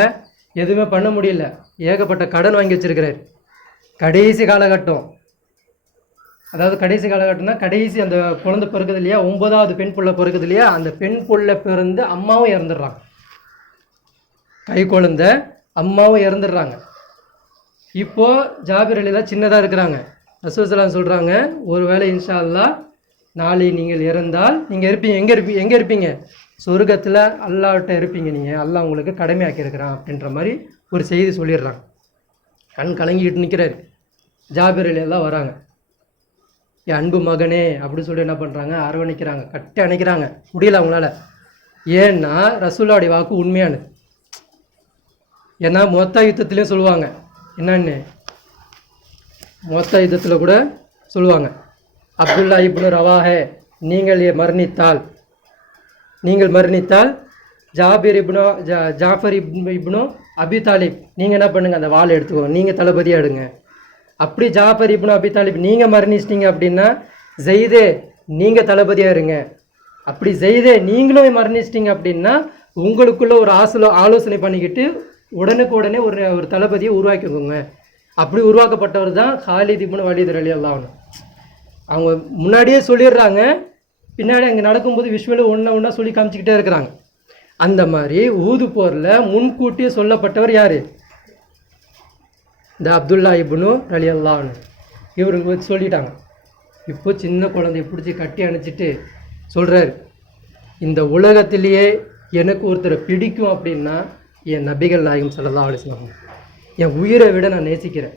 எதுவுமே பண்ண முடியல. ஏகப்பட்ட கடன் வாங்கி வச்சிருக்கிறார். கடைசி காலகட்டம், அதாவது கடைசி அந்த குழந்தை பிறகுது இல்லையா, 9வது பெண் பிள்ளை பிறகுது இல்லையா, அந்த பெண் பிள்ளை பிறந்து அம்மாவும் இறந்துடுறாங்க. கை குழந்தை அம்மாவும் இறந்துடுறாங்க. இப்போது ஜாபிர் ரலியல்லாஹு சின்னதாக இருக்கிறாங்க. ரசூல் ஸல்லல்லாஹு அலைஹி வஸல்லம் சொல்கிறாங்க, ஒருவேளை இன்ஷா அல்லாஹ் நாளை நீங்கள் இறந்தால் நீங்கள் இருப்பீங்க. எங்கே இருப்பீங்க? சொர்க்கத்தில் அல்லாஹ்கிட்ட இருப்பீங்க. நீங்கள் அல்லாஹ் உங்களுக்கு கடமையாக்கி இருக்கிறான் அப்படின்ற மாதிரி ஒரு செய்தி சொல்லிடுறாங்க. கண் கலங்கிட்டு நிற்கிறாரு. ஜாபிர் ரலியல்லாஹு வராங்க. என் அன்பு மகனே அப்படின்னு சொல்லிட்டு என்ன பண்ணுறாங்க? அரவணைக்கிறாங்க, கட்டி அணைக்கிறாங்க. முடியல அவங்களால. ஏன்னா ரசூலுல்லாஹுடைய வாக்கு உண்மையானது. ஏன்னா மொத்த யுத்தத்துலேயும் சொல்லுவாங்க, என்னன்னு மொத்த யுத்தத்தில் கூட சொல்லுவாங்க, அப்துல்லா இப்னு ரவாஹே, நீங்கள் மரணித்தால் ஜாஃபர் இப்னு அபி தாலிப் நீங்கள் என்ன பண்ணுங்கள்? அந்த வாளை எடுத்துக்கோங்க, நீங்கள் தளபதியாக எடுங்க. அப்படி ஜாஃபர் இப்னு அபி தாலிப் நீங்கள் மரணிச்சிட்டிங்க அப்படின்னா ஜெயிதே நீங்கள் தளபதியாக இருங்க. அப்படி ஜெயிதே நீங்களும் மரணிச்சிட்டிங்க அப்படின்னா உங்களுக்குள்ள ஒரு ஆலோசனை பண்ணிக்கிட்டு உடனுக்கு ஒரு தளபதியை உருவாக்கிக்கோங்க. அப்படி உருவாக்கப்பட்டவர் தான் ஹாலித் இப்னு வலீத் ரலியல்லாஹு அன்ஹு. அவங்க முன்னாடியே சொல்லிடுறாங்க, பின்னாடி அங்கே நடக்கும்போது விஷுவலு ஒன்றா சொல்லி காமிச்சிக்கிட்டே இருக்கிறாங்க. அந்த மாதிரி ஊது போரில் முன்கூட்டியே சொல்லப்பட்டவர் யார்? இந்த அப்துல்லா இப்னு ரலியல்லாஹு அன்ஹு. இவருக்கு சொல்லிட்டாங்க. இப்போ சின்ன குழந்தைய பிடிச்சி கட்டி அணைச்சிட்டு சொல்கிறாரு, இந்த உலகத்திலேயே எனக்கு ஒருத்தரை பிடிக்கும் அப்படின்னா என் நபிகள் நாயகம் ஸல்லல்லாஹு அலைஹி வஸல்லம், என் உயிரை விட நான் நேசிக்கிறேன்.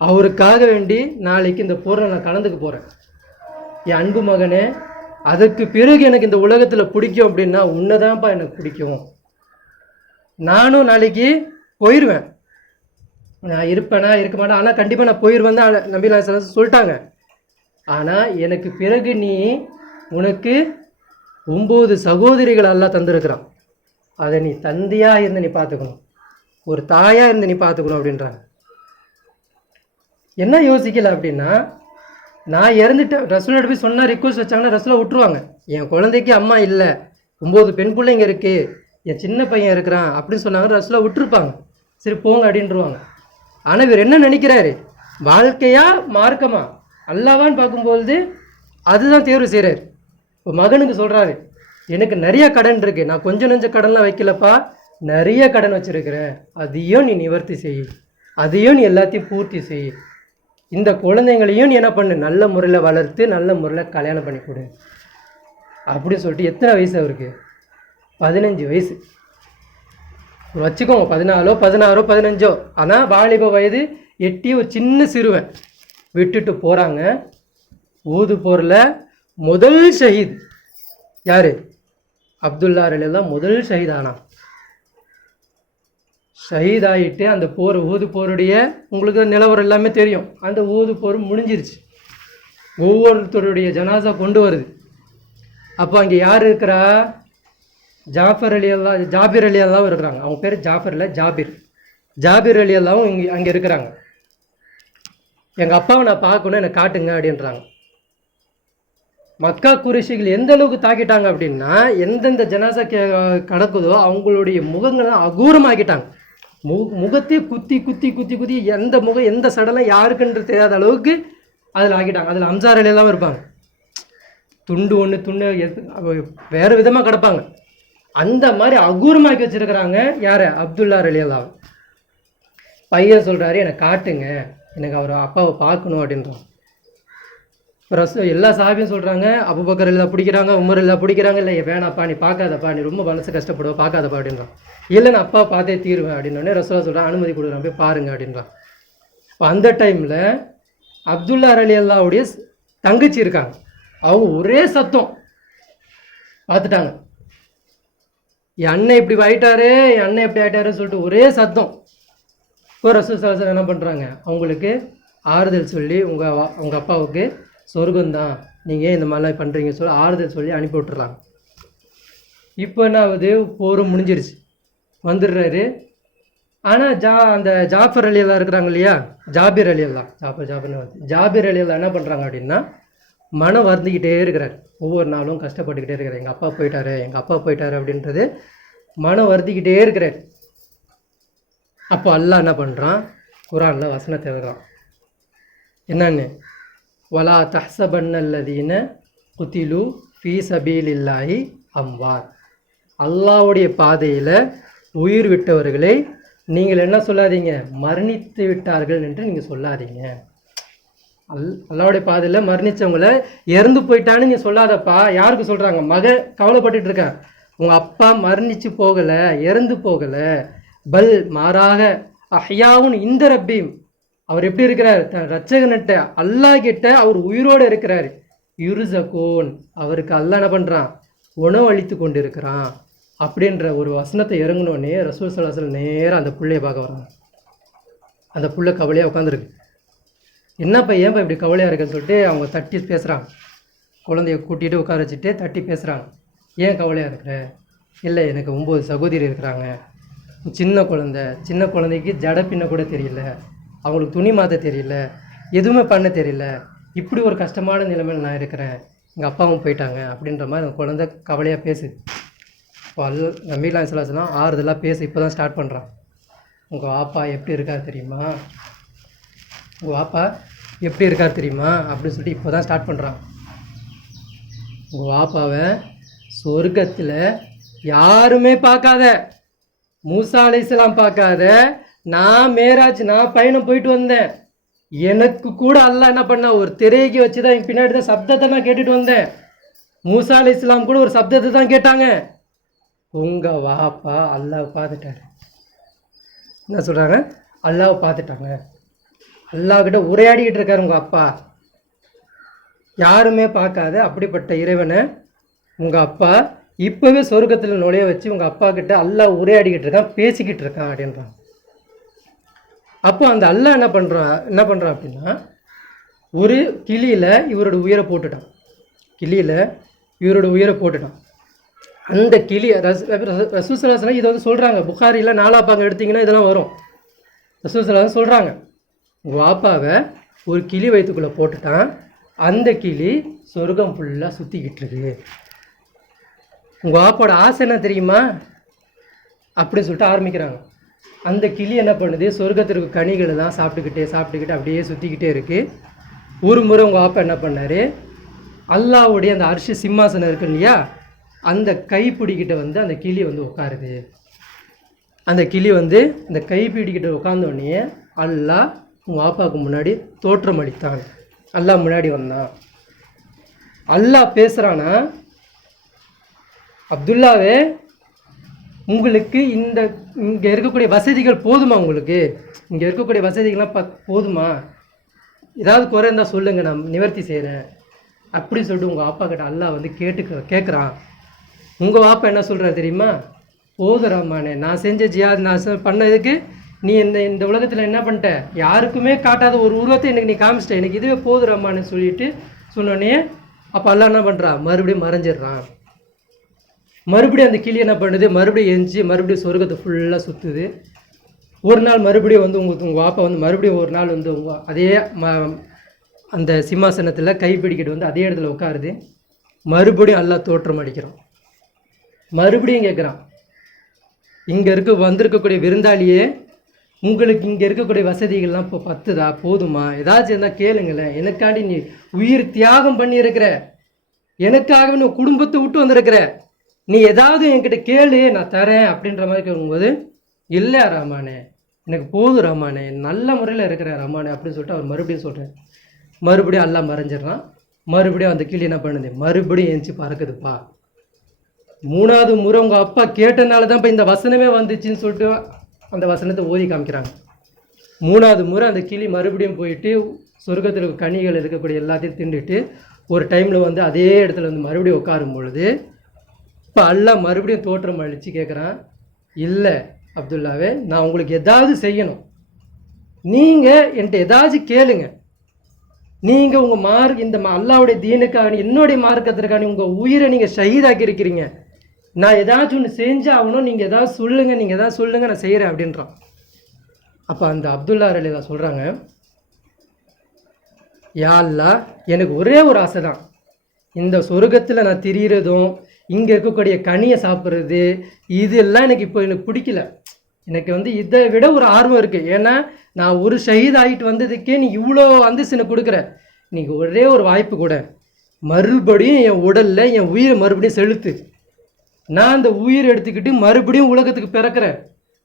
அவருக்காக வேண்டி நாளைக்கு இந்த போரில் நான் கலந்துக்க போகிறேன். என் அன்பு மகனே, அதற்கு பிறகு எனக்கு இந்த உலகத்தில் பிடிக்கும் அப்படின்னா உன்னைதான்ப்பா எனக்கு பிடிக்கும். நானும் நாளைக்கு போயிடுவேன். நான் இருப்பேனா இருக்க மாட்டேன், ஆனால் கண்டிப்பாக நான் போயிடுவேன் தான் நபி ஸல்லல்லாஹு அலைஹி வஸல்லம் சொல்லிட்டாங்க. ஆனால் எனக்கு பிறகு உனக்கு 9 சகோதரிகள் எல்லாம் தந்திருக்கிறான். அதை நீ தந்தையாக இருந்து நீ பார்த்துக்கணும், ஒரு தாயாக இருந்து நீ பார்த்துக்கணும் அப்படின்றாங்க. என்ன யோசிக்கல அப்படின்னா, நான் இறந்துட்டேன் ரசூலோட போய் சொன்னால் ரிக்வஸ்ட் வச்சாங்கன்னா ரசூலை விட்டுருவாங்க. என் குழந்தைக்கு அம்மா இல்லை, 9 பெண் பிள்ளைங்க இருக்குது, என் சின்ன பையன் இருக்கிறான் அப்படின்னு சொன்னாங்க, ரசூலை விட்டுருப்பாங்க. சரி போங்க அப்படின்ட்டுருவாங்க. ஆனால் இவர் என்ன நினைக்கிறாரு, வாழ்க்கையா மார்க்கமா அல்லாவான்னு பார்க்கும்போது அதுதான் தேர்வு செய்கிறார். இப்போ மகனுக்கு சொல்கிறாரு, எனக்கு நிறைய கடன் இருக்குது, நான் கொஞ்சம் நெஞ்ச கடன்லாம் வைக்கலப்பா, நிறைய கடன் வச்சுருக்கிறேன், அதையும் நீ நிவர்த்தி செய், அதையும் நீ எல்லாத்தையும் பூர்த்தி செய், இந்த குழந்தைங்களையும் நீ என்ன பண்ணு, நல்ல முறையில் வளர்த்து நல்ல முறையில் கல்யாணம் பண்ணி கொடு அப்படின்னு சொல்லிட்டு. எத்தனை வயசு அவருக்கு? 15 வயசு வச்சுக்கோங்க, 14 16 15. ஆனால் வாலிப வயது எட்டி ஒரு சின்ன சிறுவன் விட்டுட்டு போகிறாங்க. ஊது போரில் முதல் ஷஹீத் யார்? அப்துல்லா ரலியல்லாஹு முதல் ஷஹீத் ஆனா. ஷஹீத் ஆகிட்டு அந்த போர், ஊது போருடைய உங்களுக்கு நிலவரம் எல்லாமே தெரியும். அந்த ஊது போர் முடிஞ்சிருச்சு. ஒவ்வொருத்தருடைய ஜனாசா கொண்டு வருது. அப்போ அங்கே யார் இருக்கிறா? ஜாபிர் ரலியல்லாஹு இருக்கிறாங்க. அவங்க பேர் ஜாஃபர் இல்லை, ஜாபிர் ரலியல்லாஹு அங்கே இருக்கிறாங்க. எங்கள் அப்பாவை நான் பார்க்கணும், என்னை காட்டுங்க அப்படின்றாங்க. மக்கா குறைஷிகள் எந்த அளவுக்கு தாக்கிட்டாங்க அப்படின்னா, எந்தெந்த ஜனாசா கடக்குதோ அவங்களுடைய முகங்களை அகூரமாக்கிட்டாங்க. முகத்தையே குத்தி குத்தி குத்தி குத்தி எந்த முகம் எந்த சடலம் யாருக்குன்ற தெரியாத அளவுக்கு அதில் ஆக்கிட்டாங்க. அதில் ஹம்ஸா ரலியல்லாஹு இருப்பாங்க, துண்டு வேறு விதமாக கிடப்பாங்க. அந்த மாதிரி அகூரமாக்கி வச்சுருக்கிறாங்க. யார்? அப்துல்லா ரலியல்லாஹு. பையன் சொல்கிறாரு, எனக்கு காட்டுங்க, எனக்கு அவர் அப்பாவை பார்க்கணும் அப்படின்றாங்க. எல்லா சாபியும் சொல்கிறாங்க, அபூபக்கர் ரலியல்லாஹு பிடிக்கிறாங்க, உமர் ரலியல்லாஹு பிடிக்கிறாங்க, இல்லை வேணாப்பா நீ பார்க்காதப்பா, நீ ரொம்ப மனசு கஷ்டப்படுவ, பார்க்காதப்பா அப்படின்றான். இல்லை நான் அப்பா பார்த்தே தீருவேன் அப்படின்னோடனே ரசூலுல்லாஹ் சொல்கிறான், அனுமதி கொடுக்குறான், போய் பாருங்க அப்படின்றான். இப்போ அந்த டைமில் அப்துல்லா ரலியல்லாஹுடைய தங்கச்சி இருக்காங்க. அவங்க ஒரே சத்தம் பார்த்துட்டாங்க, என் அண்ணன் இப்படி ஆயிட்டாரு, என் அண்ணன் எப்படி ஆயிட்டாருன்னு சொல்லிட்டு ஒரே சத்தம். இப்போ ரசூலுல்லாஹி ஸல்லல்லாஹு அலைஹி வஸல்லம் என்ன பண்ணுறாங்க, அவங்களுக்கு ஆறுதல் சொல்லி உங்கள் அப்பாவுக்கு சொர்க்கம்தான், நீங்கள் ஏன் இந்த மாதிரிலாம் பண்ணுறீங்கன்னு சொல்லி ஆறுதல் சொல்லி அனுப்பி விட்டுறாங்க. இப்போ என்ன ஆகுது, போரும் முடிஞ்சிருச்சு, வந்துடுறாரு. ஆனால் அந்த ஜாஃபர் ரலியல்லாஹு இருக்கிறாங்க இல்லையா, ஜாபிர் ரலியல்லாஹு என்ன பண்ணுறாங்க அப்படின்னா, மனம் வருந்திக்கிட்டே இருக்கிறார். ஒவ்வொரு நாளும் கஷ்டப்பட்டுக்கிட்டே இருக்கிறார். எங்கள் அப்பா போயிட்டாரு அப்படின்றது மனம் வருந்திக்கிட்டே இருக்கிறார். அப்போ அல்லாஹ் என்ன பண்ணுறான், குர்ஆனில் வசனத்தை எழுதுறான். என்னன்னு, வலா தஹ்சபன்னல்லதீன குதிலு ஃபீ சபீலில்லாஹி அம்வாத், அல்லாஹ்வுடைய பாதையில் உயிர் விட்டவர்களை நீங்கள் என்ன சொல்லாதீங்க, மரணித்து விட்டார்கள் என்று நீங்கள் சொல்லாதீங்க. அல்லாஹ்வுடைய பாதையில் மரணித்தவங்கள இறந்து போயிட்டான்னு நீங்கள் சொல்லாதப்பா. யாருக்கு சொல்கிறாங்க? கவலைப்பட்டுட்டு இருக்கேன், உங்கள் அப்பா மரணித்து போகலை, இறந்து போகலை, பல் மாறாக அஹ்யாவுன் இந்த ரப்பீம், அவர் எப்படி இருக்கிறார், ரட்சகன்கிட்ட அல்லாஹ் கிட்ட அவர் உயிரோடு இருக்கிறார். யுர்ஸகூன், அவருக்கு அல்லாஹ் என்ன பண்ணுறான், உணவு அளித்து கொண்டு இருக்கிறான் அப்படின்ற ஒரு வசனத்தை இறங்கினோடனே ரசூல் ஸல்லல்லாஹு அலைஹி வஸல்லம் நேராக அந்த பிள்ளையை பார்க்க வராங்க. அந்த பிள்ளை கவலையாக உட்காந்துருக்கு. என்னப்பா ஏன்ப்பா இப்படி கவலையாக இருக்குன்னு சொல்லிட்டு அவங்க தட்டி பேசுகிறாங்க. குழந்தைய கூட்டிகிட்டு உட்கார வச்சுட்டு தட்டி பேசுகிறாங்க. ஏன் கவலையாக இருக்கிற? இல்லை, எனக்கு 9 சகோதரி இருக்கிறாங்க, சின்ன குழந்தைக்கு ஜடை பின்ன கூட தெரியல, அவங்களுக்கு துணி மாற்ற தெரியல, எதுவுமே பண்ண தெரியல, இப்படி ஒரு கஷ்டமான நிலைமையில் நான் இருக்கிறேன், எங்கள் அப்பாவும் போயிட்டாங்க அப்படின்ற மாதிரி அந்த குழந்தை கவலையாக பேசுது. நபிகள் ஸல்லல்லாஹு ஆறுதலாக பேச இப்போ தான் ஸ்டார்ட் பண்ணுறான். உங்கள் வாப்பா எப்படி இருக்கார் தெரியுமா, உங்கள் வாப்பா எப்படி இருக்கார் தெரியுமா அப்படின்னு சொல்லிட்டு இப்போ தான் ஸ்டார்ட் பண்ணுறான். உங்கள் வாப்பாவை சொர்க்கத்தில் யாருமே பார்க்காத, மூசா அலைஹிஸ்ஸலாம் பார்க்காத, நான் பயணம் போயிட்டு வந்தேன். எனக்கு கூட அல்லாஹ் என்ன பண்ண, ஒரு திரைக்கு வச்சு தான் என் பின்னாடி தான் சப்தத்தை நான் கேட்டுட்டு வந்தேன். மூசா அலைஹிஸ்ஸலாம் கூட ஒரு சப்தத்தை தான் கேட்டாங்க. உங்கள் வாப்பா அல்லாஹ் பார்த்துட்டாரு. என்ன சொல்கிறாங்க, அல்லாஹ் பார்த்துட்டாங்க. அல்லாஹ்கிட்ட உரையாடிக்கிட்டு இருக்காரு உங்கள் அப்பா. யாருமே பார்க்காத அப்படிப்பட்ட இறைவனை உங்கள் அப்பா இப்போவே சொர்க்கத்தில் நுழைய வச்சு உங்கள் அப்பா கிட்ட அல்லாஹ் உரையாடிக்கிட்டு இருக்கான், பேசிக்கிட்டு இருக்கான் அப்படின்றான். அப்போ அந்த அல்லாஹ் என்ன பண்ணுறான் அப்படின்னா, ஒரு கிளியில் இவரோட உயிரை போட்டுட்டான். அந்த கிளி ரசூல் ஸல்லல்லாஹு அலைஹி வஸல்லம் இதை வந்து சொல்கிறாங்க. புகாரியில் 4 பாகம் எடுத்திங்கன்னா இதெல்லாம் வரும். ரசூல் ஸல்லல்லாஹு அலைஹி வஸல்லம் சொல்கிறாங்க, உங்கள் வாப்பாவை ஒரு கிளி வயிற்றுக்குள்ளே போட்டுட்டான், அந்த கிளி சொர்க்கம் ஃபுல்லாக சுற்றிக்கிட்டு இருக்கு. உங்கள் வாப்பாவோட ஆசை என்ன தெரியுமா அப்படின்னு சொல்லிட்டு ஆரம்பிக்கிறாங்க. அந்த கிளி என்ன பண்ணுது, சொர்க்கத்திற்கு கனிகளை தான் சாப்பிட்டுக்கிட்டு அப்படியே சுற்றிக்கிட்டே இருக்குது. ஒரு முறை உங்கள் வாப்பா என்ன பண்ணார், அல்லாஹ்வுடைய அந்த அர்ஷ் சிம்மாசனம் இருக்கு இல்லையா, அந்த கைப்பிடிக்கிட்ட வந்து அந்த கிளி வந்து உட்காருது. அந்த கிளி வந்து அந்த கைப்பிடிக்கிட்ட உட்காந்தோடனே அல்லாஹ் உங்கள் வாப்பாவுக்கு முன்னாடி தோற்றம் அளித்தான். அல்லாஹ் முன்னாடி வந்தான். அல்லாஹ் பேசுகிறானா, அப்துல்லாவே உங்களுக்கு இங்கே இருக்கக்கூடிய வசதிகள் போதுமா, உங்களுக்கு இங்கே இருக்கக்கூடிய வசதிகள்லாம் போதுமா, ஏதாவது குறை இருந்தால் சொல்லுங்கள், நான் நிவர்த்தி செய்கிறேன் அப்படி சொல்லிட்டு உங்கள் அப்பா கிட்ட அல்லாஹ் வந்து கேட்குறான். உங்கள் வாப்பா என்ன சொல்கிறார் தெரியுமா, போதும் ரஹ்மானே, நான் செஞ்ச ஜியாத் நான் பண்ணதுக்கு நீ இந்த உலகத்தில் என்ன பண்ணிட்ட, யாருக்குமே காட்டாத ஒரு உருவத்தை எனக்கு நீ காமிச்சிட்ட, எனக்கு இதுவே போதும் ரஹ்மானே சொல்லிட்டு சொன்னோடனே அப்போ அல்லாஹ் என்ன பண்ணுறான், மறுபடியும் மறைஞ்சிடுறான். மறுபடியும் அந்த கிளி என்ன பண்ணுது, மறுபடியும் எஞ்சி மறுபடியும் சொர்க்கத்தை ஃபுல்லாக சுற்றுது. ஒரு நாள் மறுபடியும் வந்து உங்கள் வாப்பா வந்து மறுபடியும் ஒரு நாள் வந்து அதே அந்த சிம்மாசனத்தில் கைப்பிடிக்கிட்டு வந்து அதே இடத்துல உட்காருது. மறுபடியும் அல்லாஹ் தோற்றம் அடிக்கிறான். மறுபடியும் கேட்குறான், இங்கே வந்திருக்கக்கூடிய விருந்தாளியே, உங்களுக்கு இங்கே இருக்கக்கூடிய வசதிகள்லாம் இப்போ பத்துதா, போதுமா, ஏதாச்சும் இருந்தால் கேளுங்களேன், எனக்காண்டி நீ உயிர் தியாகம் பண்ணியிருக்கிற, எனக்காகவே நீ குடும்பத்தை விட்டு வந்திருக்கிற, நீ ஏதாவது என்கிட்ட கேளு நான் தரேன் அப்படின்ற மாதிரி கேட்கும்போது, இல்லை ரஹ்மானே எனக்கு போதும் ரஹ்மானே, நல்ல முறையில் இருக்கிற ரஹ்மானே அப்படின்னு சொல்லிட்டு அவர் மறுபடியும் சொல்கிறேன். மறுபடியும் அல்லாஹ் மறைஞ்சிடறான். மறுபடியும் அந்த கிளி என்ன பண்ணுது, மறுபடியும் எஞ்சி பறக்குதுப்பா. 3வது முறை உங்கள் அப்பா கேட்டனால தான் இப்போ இந்த வசனமே வந்துச்சுன்னு சொல்லிட்டு அந்த வசனத்தை ஓதி காமிக்கிறாங்க. 3வது முறை அந்த கிளி மறுபடியும் போயிட்டு சொர்க்கத்தில் கனிகள் இருக்கக்கூடிய எல்லாத்தையும் திண்டுட்டு ஒரு டைமில் வந்து அதே இடத்துல வந்து மறுபடியும் உட்காரும் பொழுது இப்போ அல்லாஹ் மறுபடியும் தோற்றம் அழித்து கேட்குறான், இல்லை அப்துல்லாவே, நான் உங்களுக்கு ஏதாவது செய்யணும், நீங்கள் என்கிட்ட ஏதாச்சும் கேளுங்க, நீங்கள் உங்கள் இந்த அல்லாஹ்வுடைய தீனுக்காக என்னுடைய மார்க்கத்திற்காக உங்கள் உயிரை நீங்கள் ஷஹீதாக்கி இருக்கிறீங்க, நான் ஏதாச்சும் ஒன்று செஞ்சாகணும், நீங்கள் ஏதாவது சொல்லுங்கள் நான் செய்கிறேன் அப்படின்றான். அப்போ அந்த அப்துல்லா ரலியல்லாஹு சொல்கிறாங்க, யா அல்லாஹ், எனக்கு ஒரே ஒரு ஆசை தான், இந்த சொர்க்கத்தில் நான் திரியிறதும் இங்கே இருக்கக்கூடிய கனியை சாப்பிட்றது இதெல்லாம் எனக்கு பிடிக்கல, எனக்கு வந்து இதை விட ஒரு ஆர்வம் இருக்குது. ஏன்னா நான் ஒரு ஷஹீத் ஆகிட்டு வந்ததுக்கே நீ இவ்வளோ அந்தஸ்து கொடுக்குற, நீங்கள் ஒரே ஒரு வாய்ப்பு கூட, மறுபடியும் என் உடலில் என் உயிரை மறுபடியும் செலுத்து, நான் அந்த உயிர் எடுத்துக்கிட்டு மறுபடியும் உலகத்துக்கு பிறக்கிறேன்,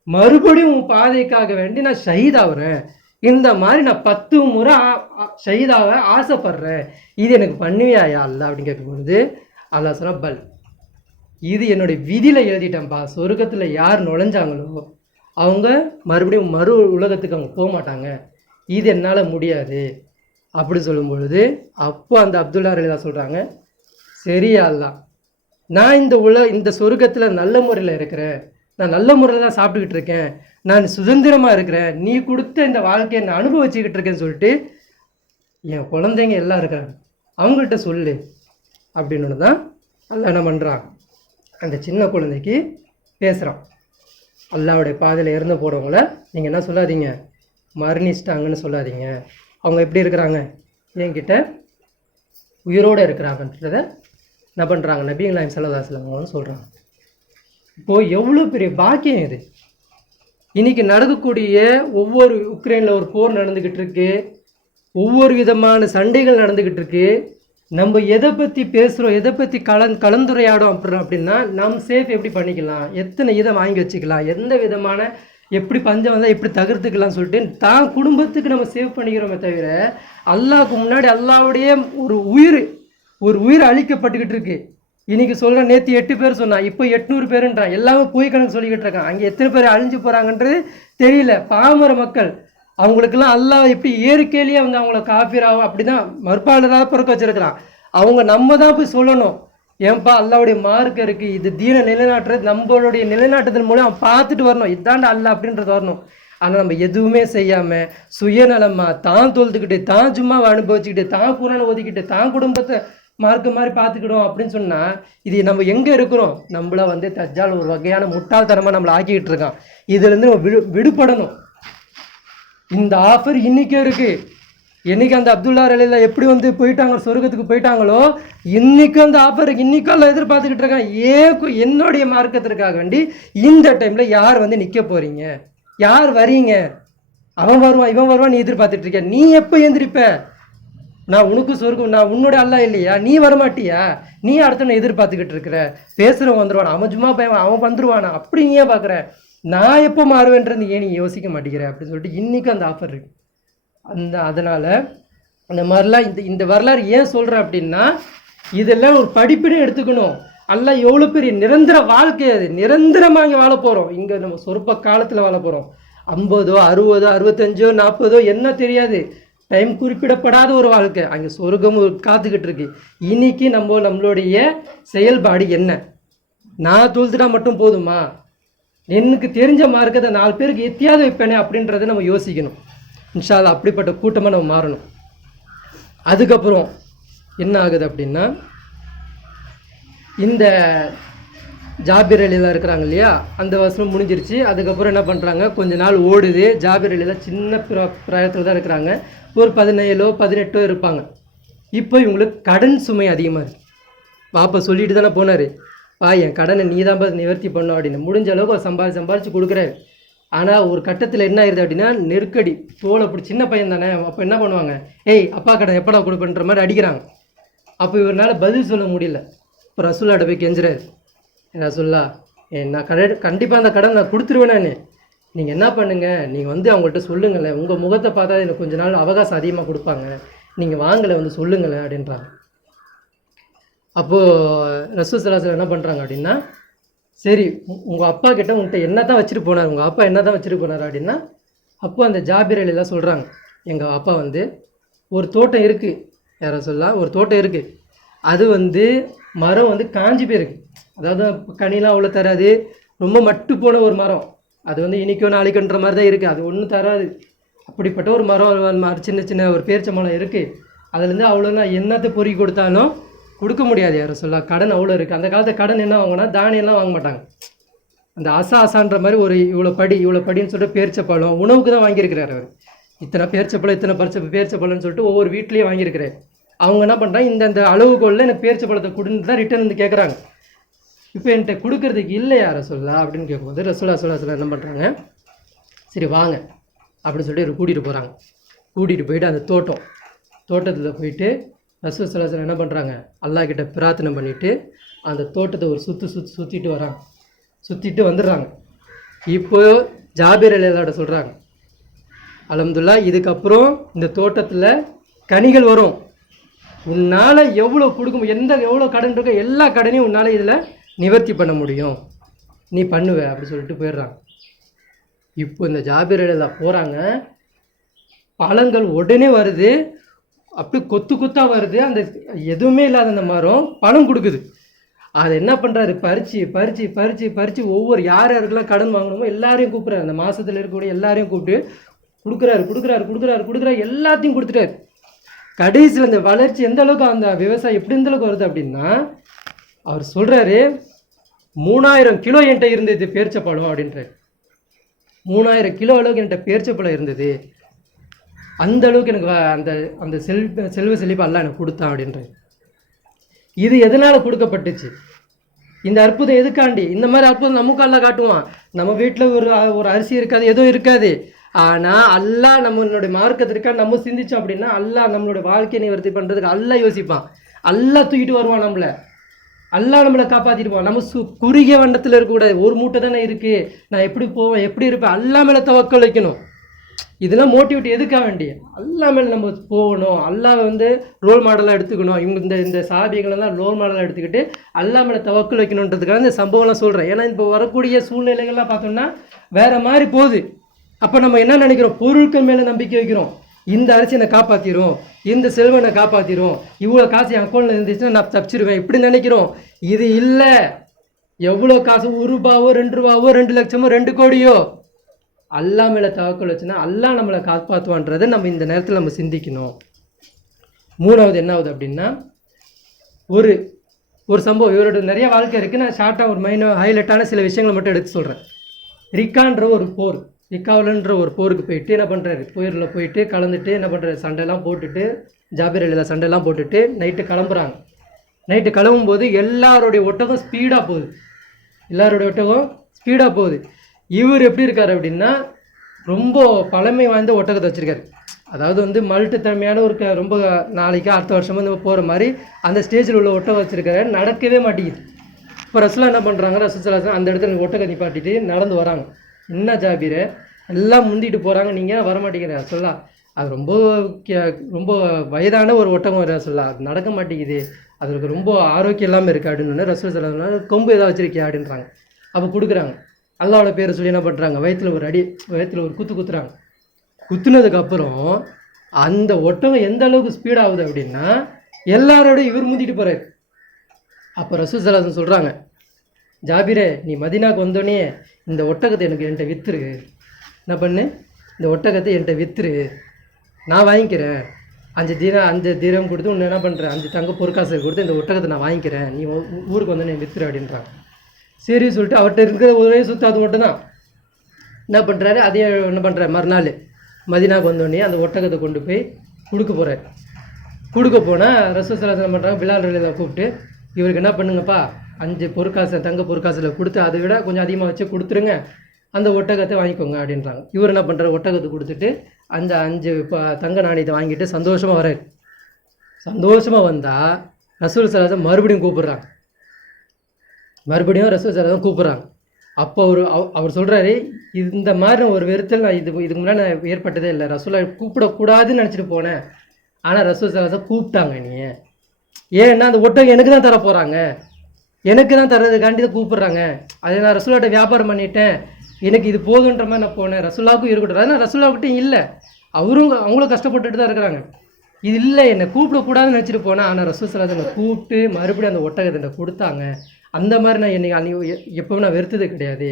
மறுபடியும் உன் பாதைக்காக வேண்டி நான் ஷஹீத் ஆகிறேன், இந்த மாதிரி நான் 10 முறை ஷஹீதாக ஆசைப்படுறேன், இது எனக்கு பண்ணுவியா யா அல்லாஹ் அப்படின்னு கேட்கும்பொழுது அல்லாஹ் சொன்னா, பல், இது என்னுடைய விதியில் எழுதிட்டேன்ப்பா, சொர்க்கத்தில் யார் நுழைஞ்சாங்களோ அவங்க மறுபடியும் உலகத்துக்கு அவங்க போக மாட்டாங்க, இது என்னால் முடியாது அப்படி சொல்லும் பொழுது அப்போ அந்த அப்துல்லா ரலியல்லாஹு சொல்கிறாங்க, சரியா அல்லாஹ், நான் இந்த சொர்க்கத்தில் நல்ல முறையில் இருக்கிறேன், நான் நல்ல முறையில் தான் சாப்பிட்டுக்கிட்டு இருக்கேன், நான் சுதந்திரமாக இருக்கிறேன், நீ கொடுத்த இந்த வாழ்க்கையை நான் அனுபவிச்சுக்கிட்டு இருக்கேன்னு சொல்லிட்டு என் குழந்தைங்க எல்லாம் இருக்கிறாங்க, அவங்கள்ட்ட சொல்லு அப்படின்னு தான் அல்லாஹ் என்ன பண்ணுறான், அந்த சின்ன குழந்தைக்கு பேசுகிறான். அல்லாஹ்வுடைய பாதையில் இறந்து போகிறவங்கள நீங்கள் என்ன சொல்லாதீங்க, மரணிச்சிட்டாங்கன்னு சொல்லாதீங்க, அவங்க எப்படி இருக்கிறாங்க, என்கிட்ட உயிரோடு இருக்கிறாங்கன்றதை என்ன பண்ணுறாங்க, நபிகள் நாயகம் ஸல்லல்லாஹு அலைஹி வஸல்லம் சொல்கிறாங்க. இப்போது எவ்வளோ பெரிய பாக்கியம் இது. இன்றைக்கி நடக்கக்கூடிய ஒவ்வொரு உக்ரைனில் ஒரு போர் நடந்துக்கிட்டு இருக்கு, ஒவ்வொரு விதமான சண்டைகள் நடந்துக்கிட்டு இருக்கு. நம்ம எதை பற்றி பேசுகிறோம், எதை பற்றி கலந்துரையாடும் அப்படின்னா நம்ம சேஃப் எப்படி பண்ணிக்கலாம், எத்தனை இதை வாங்கி வச்சுக்கலாம், எந்த விதமான எப்படி பஞ்சம் வந்தால் எப்படி தகர்த்துக்கலாம்னு சொல்லிட்டு தான் குடும்பத்துக்கு நம்ம சேவ் பண்ணிக்கிறோமே தவிர அல்லாஹ்க்கு முன்னாடி அல்லாஹ்வுடைய ஒரு உயிர் அழிக்கப்பட்டுக்கிட்டு இருக்கு. இன்றைக்கி சொல்கிறேன், நேற்று 8 பேர் சொன்னான், இப்போ 800 பேருன்றான். எல்லாமே போய் கணக்கு சொல்லிக்கிட்டு இருக்கான். அங்கே எத்தனை பேர் அழிஞ்சு போகிறாங்கன்றது தெரியல. பாமர மக்கள் அவங்களுக்கெல்லாம் அல்லாஹ் எப்படி இயற்கையிலேயே வந்து அவங்கள காஃபிராகும் அப்படி தான் மறுப்பாளராக பிறக்க வச்சிருக்கிறான். அவங்க நம்ம தான் போய் சொல்லணும், ஏன்பா அல்லாவுடைய மார்க்கம் இருக்குது, இது தீன நிலைநாட்டுறது நம்மளுடைய நிலைநாட்டுதல் மூலம் அவன் பார்த்துட்டு வரணும், இதாண்டா அல்லா அப்படின்றது வரணும். ஆனால் நம்ம எதுவுமே செய்யாமல் சுயநலமாக தான் தொழுதுக்கிட்டு தான் சும்மாவை அனுபவிச்சுக்கிட்டு தான் குரானை ஒதுக்கிட்டு தான் குடும்பத்தை மார்க்க மாதிரி பார்த்துக்கிடும் அப்படின்னு சொன்னால் இது நம்ம எங்கே இருக்கிறோம்? நம்மள வந்து தஜ்ஜால் ஒரு வகையான முட்டாள்தனமாக நம்மளை ஆக்கிக்கிட்டு இருக்கான். இதுலேருந்து நம்ம விடுபடணும். இந்த ஆஃபர் இன்றைக்கே இருக்குது. என்றைக்கு அந்த அப்துல்லா ரலிலா எப்படி வந்து போயிட்டாங்க, சொர்க்கத்துக்கு போயிட்டாங்களோ, இன்றைக்கும் அந்த ஆஃபர் இன்றைக்கெல்லாம் எதிர்பார்த்துக்கிட்டு இருக்கான். என்னுடைய மார்க்கத்திற்காக வேண்டி இந்த டைமில் யார் வந்து நிற்க போகிறீங்க, யார் வரீங்க, அவன் வருவான் இவன் வருவான் நீ எதிர்பார்த்துட்டு இருக்க. நீ எப்போ எழுந்திரிப்ப? நான் உனக்கு சொர்க்கம், நான் உன்னோட அல்லா இல்லையா? நீ வரமாட்டியா? நீ அடுத்தவனை எதிர்பார்த்துக்கிட்டு இருக்கிற. பேசுகிறவன் வந்துடுவான், அவன் சும்மா பையன் அவன் வந்துடுவானா, அப்படி நீ ஏன் பார்க்குற? நான் எப்போ மாறுவேன்றது ஏன் நீ யோசிக்க மாட்டேங்கிற அப்படின்னு சொல்லிட்டு இன்றைக்கும் அந்த ஆஃபர் இருக்குது. அதனால் அந்த மாதிரிலாம் இந்த வரலாறு ஏன் சொல்கிறேன் அப்படின்னா, இதெல்லாம் ஒரு படிப்பினே எடுத்துக்கணும். எல்லாம் எவ்வளோ பெரிய நிரந்தர வாழ்க்கை, அது நிரந்தரமாக இங்கே வாழ போகிறோம். இங்கே நம்ம சொற்ப காலத்தில் வாழ போகிறோம். 50, 60, 65, 40 என்ன தெரியாது, டைம் குறிப்பிடப்படாத ஒரு வாழ்க்கை. அங்கே சொர்க்கம் காத்துக்கிட்டு இருக்கு. இன்னைக்கு நம்மளுடைய செயல்பாடு என்ன? நான் தொழுதுட்டா மட்டும் போதுமா? எனக்கு தெரிஞ்ச மார்க்கத்தை 4 பேருக்கு எத்தியாவது வைப்பேனே அப்படின்றத நம்ம யோசிக்கணும். இன்ஷா அல்லாஹ் அப்படிப்பட்ட கூட்டமாக நம்ம மாறணும். அதுக்கப்புறம் என்ன ஆகுது அப்படின்னா, இந்த ஜாபிர் அலிலாம் இருக்கிறாங்க இல்லையா, அந்த வசனம் முடிஞ்சிருச்சு. அதுக்கப்புறம் என்ன பண்ணுறாங்க, கொஞ்ச நாள் ஓடுது. ஜாபிர் அலிலாம் சின்ன பிராயத்தில் தான் இருக்கிறாங்க, ஒரு 17 18 இருப்பாங்க. இப்போ இவங்களுக்கு கடன் சுமை அதிகமாக இருக்குது. பாப்பா சொல்லிட்டு தானே போனார், என் கடனை நீ தான் நிவர்த்தி பண்ணோம் அப்படின்னு. முடிஞ்ச அளவுக்கு சம்பாதிச்சு கொடுக்குறாரு. ஆனால் ஒரு கட்டத்தில் என்ன ஆயிடுது அப்படின்னா, நெருக்கடி தோலை அப்படி, சின்ன பையன் தானே. அப்போ என்ன பண்ணுவாங்க, ஏய் அப்பா கடன் எப்படா கொடுப்பேன்ற மாதிரி அடிக்கிறாங்க. அப்போ இவரால் பதில் சொல்ல முடியல. இப்போ ரசூல்லாட்ட போய் கெஞ்சுறாரு, ரசூல்லா நான் கண்டிப்பாக அந்த கடன் நான் கொடுத்துருவேனே, நீங்கள் என்ன பண்ணுங்கள், நீங்கள் வந்து அவங்கள்ட்ட சொல்லுங்களேன், உங்கள் முகத்தை பார்த்தா எனக்கு கொஞ்ச நாள் அவகாசம் அதிகமாக கொடுப்பாங்க, நீங்கள் வாங்கலை வந்து சொல்லுங்களேன் அப்படின்றாங்க. அப்போது ரசூல் ஸல்லல்லாஹு அலைஹி வஸல்லம் என்ன பண்ணுறாங்க அப்படின்னா, சரி உங்கள் அப்பா கிட்ட உன்கிட்ட என்ன தான் வச்சுட்டு போனார், உங்கள் அப்பா என்ன தான் வச்சுட்டு போனார் அப்படின்னா, அப்போ அந்த ஜாபிர் அலிலாம் சொல்கிறாங்க, எங்கள் அப்பா வந்து ஒரு தோட்டம் இருக்குது, யார சொல்லலாம், ஒரு தோட்டம் இருக்குது, அது வந்து மரம் வந்து காஞ்சி போயிருக்கு, அதாவது கனிலாம் அவ்வளோ தராது, ரொம்ப மட்டு போன ஒரு மரம், அது வந்து இன்றைக்கோ நாளைக்குன்ற மாதிரி தான் இருக்குது, அது ஒன்றும் தராது. அப்படிப்பட்ட ஒரு மரம், சின்ன ஒரு பேரிச்சம்பழம் இருக்குது, அதுலேருந்து அவ்வளோலாம் என்னத்தை பொறுக்கி கொடுத்தாலும் கொடுக்க முடியாது. யாரும் சொல்லலாம், கடன் அவ்வளோ இருக்குது. அந்த காலத்தில் கடன் என்ன வாங்கினா தானியெல்லாம் வாங்க மாட்டாங்க. அந்த அசான்ற மாதிரி ஒரு இவ்வளோ படின்னு சொல்லிட்டு பேரிச்சப்பழம் உணவுக்கு தான் வாங்கியிருக்கிறார் அவர். இத்தனை பேரிச்சப்பழம் இத்தனை பேரிச்சப்பழம்னு சொல்லிட்டு ஒவ்வொரு வீட்லேயும் வாங்கியிருக்கிறார். அவங்க என்ன பண்ணுறாங்க, இந்த அளவுகோலில் எனக்கு பேரிச்சப்பழத்தை கொடுன்னு தான் ரிட்டர்ன் வந்து கேட்குறாங்க. இப்போ என்கிட்ட கொடுக்கறதுக்கு இல்லை யாரை சொல்லலாம் அப்படின்னு கேட்கும்போது ரசூலுல்லாஹி என்ன பண்ணுறாங்க, சரி வாங்க அப்படின்னு சொல்லிட்டு இவர் கூட்டிகிட்டு போகிறாங்க. கூட்டிகிட்டு போயிட்டு அந்த தோட்டத்தில் போயிட்டு ரசூல் ஸல்லல்லாஹு அலைஹி வஸல்லம் என்ன பண்ணுறாங்க, அல்லாஹ் கிட்ட பிரார்த்தனை பண்ணிவிட்டு அந்த தோட்டத்தை ஒரு சுற்றிட்டு வராங்க. சுற்றிட்டு வந்துடுறாங்க. இப்போ ஜாபிர் அலிலாட சொல்கிறாங்க, அல்ஹம்துலில்லாஹ் இதுக்கப்புறம் இந்த தோட்டத்தில் கனிகள் வரும், உன்னால் எவ்வளோ கொடுக்கும், எவ்வளோ கடன் இருக்கோ எல்லா கடனையும் உன்னால் இதில் நிவர்த்தி பண்ண முடியும், நீ பண்ணுவ அப்படி சொல்லிட்டு போயிடுறாங்க. இப்போ இந்த ஜாபிர் அலிலா போகிறாங்க, பழங்கள் உடனே வருது, அப்படி கொத்தாக வருது, அந்த எதுவுமே இல்லாத அந்த மரம் பழம் கொடுக்குது. அதை என்ன பண்ணுறாரு, பறித்து ஒவ்வொரு யாருக்கெல்லாம் கடன் வாங்கணுமோ எல்லாரையும் கூப்பிட்றாரு. அந்த மாதத்தில் இருக்கக்கூடிய எல்லாரையும் கூப்பிட்டு கொடுக்குறாரு, எல்லாத்தையும் கொடுத்துட்டாரு. கடைசியில் அந்த வளர்ச்சி எந்த அளவுக்கு, அந்த விவசாயம் எப்படி எந்த அளவுக்கு வருது அப்படின்னா, அவர் சொல்கிறாரு 3000 கிலோ என்கிட்ட இருந்தது பேரிச்சப்பழம் அப்படின்றார். 3000 கிலோ அளவுக்கு என்கிட்ட பேரிச்சப்பழம் இருந்தது, அந்த அளவுக்கு எனக்கு அந்த செல்வ செழிப்பு அல்லாஹ் எனக்கு கொடுத்தான் அப்படின்றார். இது எதனால் கொடுக்கப்பட்டுச்சு? இந்த அற்புதம் எதுக்காண்டி? இந்த மாதிரி அற்புதம் நமக்கு அல்லா காட்டுவான். நம்ம வீட்டில் ஒரு அரிசி இருக்காது, எதுவும் இருக்காது. ஆனால் அல்லாஹ் நம்மளுடைய மார்க்கத்திற்காக நம்ம சிந்திச்சோம் அப்படின்னா அல்லாஹ் நம்மளுடைய வாழ்க்கையை நிவர்த்தி பண்ணுறதுக்கு அல்லாஹ் யோசிப்பான். அல்லாஹ் தூக்கிட்டு வருவான் நம்மளை. அல்லாஹ் நம்மளை காப்பாற்றிடுவான். நம்ம குறுகிய வண்டத்தில் இருக்கக்கூடாது. ஒரு மூட்டை தானே இருக்குது, நான் எப்படி போவேன், எப்படி இருப்பேன், அல்லாஹ் மேலே தவக்கல் வைக்கணும். இதெல்லாம் மோட்டிவேட் எதுக்காக வேண்டிய? அல்லாஹ் மேலே நம்ம போகணும். அல்லாஹ் ரோல் மாடலாக எடுத்துக்கணும். இவங்க இந்த சாபியங்களெல்லாம் ரோல் மாடலாக எடுத்துக்கிட்டு அல்லாஹ் மேலே தவக்கல் வைக்கணுன்றதுக்காக இந்த சம்பவம்லாம் சொல்கிறேன். ஏன்னா இப்போ வரக்கூடிய சூழ்நிலைகள்லாம் பார்த்தோம்னா வேறு மாதிரி போகுது. அப்போ நம்ம என்ன நினைக்கிறோம்? பொருட்கள் மேலே நம்பிக்கை வைக்கிறோம். இந்த அரிசி என்னை காப்பாற்றிடும், இந்த செல்வனை காப்பாற்றிடும், இவ்வளோ காசு என் அக்கௌண்ட்டில் இருந்துச்சுன்னா நான் தப்பிச்சிருவேன், இப்படி நினைக்கிறோம். இது இல்லை. எவ்வளோ காசு, ₹1, ₹2, $2 லட்சமோ, 2 கோடியோ, அல்லாஹ் மேலே தவக்கல் வச்சுன்னா அல்லாஹ் நம்மளை காப்பாற்றுவான்றதை நம்ம இந்த நேரத்தில் நம்ம சிந்திக்கணும். மூணாவது என்ன ஆகுது அப்படின்னா, ஒரு சம்பவம். இவரோட நிறைய வாழ்க்கை இருக்குது. நான் ஷார்ட்டாக ஒரு ஹைலைட்டான சில விஷயங்களை மட்டும் எடுத்து சொல்கிறேன். ரிக்கான்ற ஒரு போர், ரிக்காவில்ன்ற ஒரு போருக்கு போயிட்டு என்ன பண்ணுறாரு, போரில் போயிட்டு கலந்துட்டு என்ன பண்ணுறாரு, சண்டைலாம் போட்டுட்டு, ஜாபிர் அலிலா சண்டைலாம் போட்டுட்டு நைட்டு கிளம்புறாங்க. நைட்டு கிளம்பும்போது எல்லாருடைய ஒட்டகம் ஸ்பீடாக போகுது. இவர் எப்படி இருக்கார் அப்படின்னா, ரொம்ப பழமை வாய்ந்த ஒட்டகத்தை வச்சுருக்காரு. அதாவது மல்ட்டு தன்மையான ரொம்ப நாளைக்கு அடுத்த வருஷமா போகிற மாதிரி அந்த ஸ்டேஜில் உள்ள ஒட்டகம் வச்சுருக்காரு. நடக்கவே மாட்டேங்குது. இப்போ ரசூலா என்ன பண்ணுறாங்க, ரசூலுல்லாஹி அந்த இடத்துல ஒட்டகத்தை நிப்பாட்டிட்டு நடந்து வராங்க. என்ன ஜாபீர், எல்லாம் முந்திட்டு போகிறாங்க, நீங்கள் வரமாட்டேங்கிற ரசூலா, அது ரொம்ப வயதான ஒரு ஒட்டகம் ரசூலா, அது நடக்க மாட்டேங்குது, அதுக்கு ரொம்ப ஆரோக்கியம் இல்லாமல் இருக்குது அப்படின்னு ரசூலுல்லாஹி கொம்பு ஏதாவது வச்சுருக்கியா அப்படின்றாங்க. அப்போ கொடுக்குறாங்க. அல்லாவோட பேரை சொல்லி என்ன பண்ணுறாங்க, வயிற்றில் ஒரு குத்து குத்துறாங்க. குத்துனதுக்கப்புறம் அந்த ஒட்டகம் எந்த அளவுக்கு ஸ்பீடாகுது அப்படின்னா எல்லாரோடையும் இவர் முந்திட்டு போகிறார். அப்போ ரசூலுல்லாஹி சொல்கிறாங்க, ஜாபிரே, நீ மதீனாவுக்கு வந்தோடனே இந்த ஒட்டகத்தை என்கிட்ட விற்றுரு, என்ன பண்ணு, இந்த ஒட்டகத்தை என்கிட்ட விற்றுரு, நான் வாங்கிக்கிறேன், 5 தீரம் கொடுத்து ஒன்று என்ன பண்ணுறேன், 5 தங்க பொற்காசு கொடுத்து இந்த ஒட்டகத்தை நான் வாங்கிக்கிறேன், நீ ஊருக்கு வந்தோடனே விற்றுரு அப்படின்றாங்க. சரி சொல்லிட்டு அவர்கிட்ட இருக்கிற ஒரே சொத்து அது மட்டும் தான். என்ன பண்ணுறாரு, அதையே என்ன பண்ணுறாரு, மறுநாள் மதீனாவுக்கு வந்தோடனே அந்த ஒட்டகத்தை கொண்டு போய் கொடுக்க போகிறார். கொடுக்க போனால் ரசூலுல்லாஹி என்ன பண்ணுறாங்க, பிலால் ரலியல்லாஹு கூப்பிட்டு, இவருக்கு என்ன பண்ணுங்கப்பா, 5 பொற்காசு தங்க பொற்காசில் கொடுத்து அதை விட கொஞ்சம் அதிகமாக வச்சு கொடுத்துருங்க, அந்த ஒட்டகத்தை வாங்கிக்கோங்க அப்படின்றாங்க. இவர் என்ன பண்ணுறாரு, ஒட்டகத்தை கொடுத்துட்டு அந்த 5 தங்க நாணயத்தை வாங்கிட்டு சந்தோஷமாக வர்றாரு. சந்தோஷமாக வந்தால் ரசூலுல்லாஹி ஸல்லல்லாஹு மறுபடியும் கூப்பிட்றாங்க. அப்போ அவர் சொல்கிறாரு, இந்த மாதிரி ஒரு வெறுத்தல் நான் இதுக்கு முன்னாடி நான் ஏற்பட்டதே இல்லை. ரசூலுல்லாஹி கூப்பிடக்கூடாதுன்னு நினச்சிட்டு போனேன், ஆனால் ரசூலுல்லாஹி ஸல்லல்லாஹு கூப்பிட்டாங்க. நீ ஏன்னா அந்த ஒட்டகம் எனக்கு தான் தர போகிறாங்க, எனக்கு தான் தர்றதுக்காண்டி தான் கூப்பிட்றாங்க, அதை நான் ரசூலாட்ட வியாபாரம் பண்ணிட்டேன், எனக்கு இது போதுன்ற மாதிரி நான் போனேன், ரசூலாவுக்கும் இருக்கட்டும். அதனால் ரசூலாவுக்கிட்டையும் இல்லை, அவங்களும் கஷ்டப்பட்டுட்டு தான் இருக்கிறாங்க. இது இல்லை, என்னை கூப்பிடக்கூடாதுன்னு நினச்சிட்டு போனேன், ஆனால் ரசூலுல்லாஹி ஸல்லல்லாஹு கூப்பிட்டு மறுபடியும் அந்த ஒட்டகத்தை கொடுத்தாங்க. அந்த மாதிரி நான் என்னை எப்போவும் நான் வெறுத்தது கிடையாது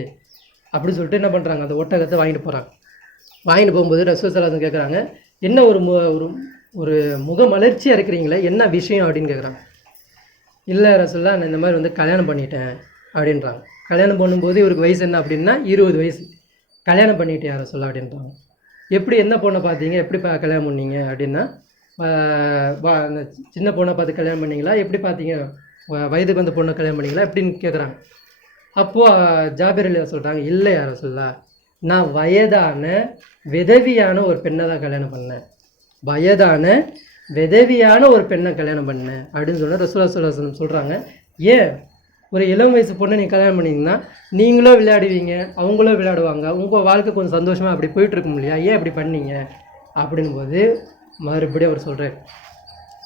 அப்படின்னு சொல்லிட்டு என்ன பண்ணுறாங்க, அந்த ஒட்டகத்தை வாங்கிட்டு போகிறாங்க. வாங்கிட்டு போகும்போது ரசூலுல்லாஹி ஸல்லல்லாஹு கேட்குறாங்க, என்ன ஒரு முகமலர்ச்சியாக இருக்கிறீங்களே, என்ன விஷயம் அப்படின்னு கேட்குறாங்க. இல்லை ரசூலுல்லாஹ், நான் இந்த மாதிரி கல்யாணம் பண்ணிட்டேன் அப்படின்றாங்க. கல்யாணம் பண்ணும்போது இவருக்கு வயசு என்ன அப்படின்னா 20 வயசு. கல்யாணம் பண்ணிட்டேன் ரசூலுல்லாஹ் அப்படின்றாங்க. எப்படி, என்ன பொண்ணை பார்த்தீங்க, எப்படி கல்யாணம் பண்ணீங்க அப்படின்னா, அந்த சின்ன பொண்ணை பார்த்து கல்யாணம் பண்ணிங்களா, எப்படி பார்த்தீங்க, வயதுக்கு வந்த பொண்ணை கல்யாணம் பண்ணிங்களா அப்படின்னு கேட்குறாங்க. அப்போது ஜாபிர் அலிலா சொல்கிறாங்க, இல்லை ரசூலுல்லாஹ், நான் வயதான விதவியான ஒரு பெண்ணை தான் கல்யாணம் பண்ணேன், வயதான விதவியான ஒரு பெண்ணை கல்யாணம் பண்ணேன் அப்படின்னு சொன்னால் ரசூலுல்லாஹி ஸல்லல்லாஹு அலைஹி வஸல்லம் சொல்கிறாங்க, ஏன் ஒரு இளம் வயசு பொண்ணை நீங்கள் கல்யாணம் பண்ணிங்கன்னா நீங்களும் விளையாடுவீங்க, அவங்களும் விளையாடுவாங்க, உங்கள் வாழ்க்கை கொஞ்சம் சந்தோஷமாக அப்படி போயிட்டுருக்கும் இல்லையா, ஏன் அப்படி பண்ணீங்க அப்படின்போது மறுபடியும் அவர் சொல்கிறார்,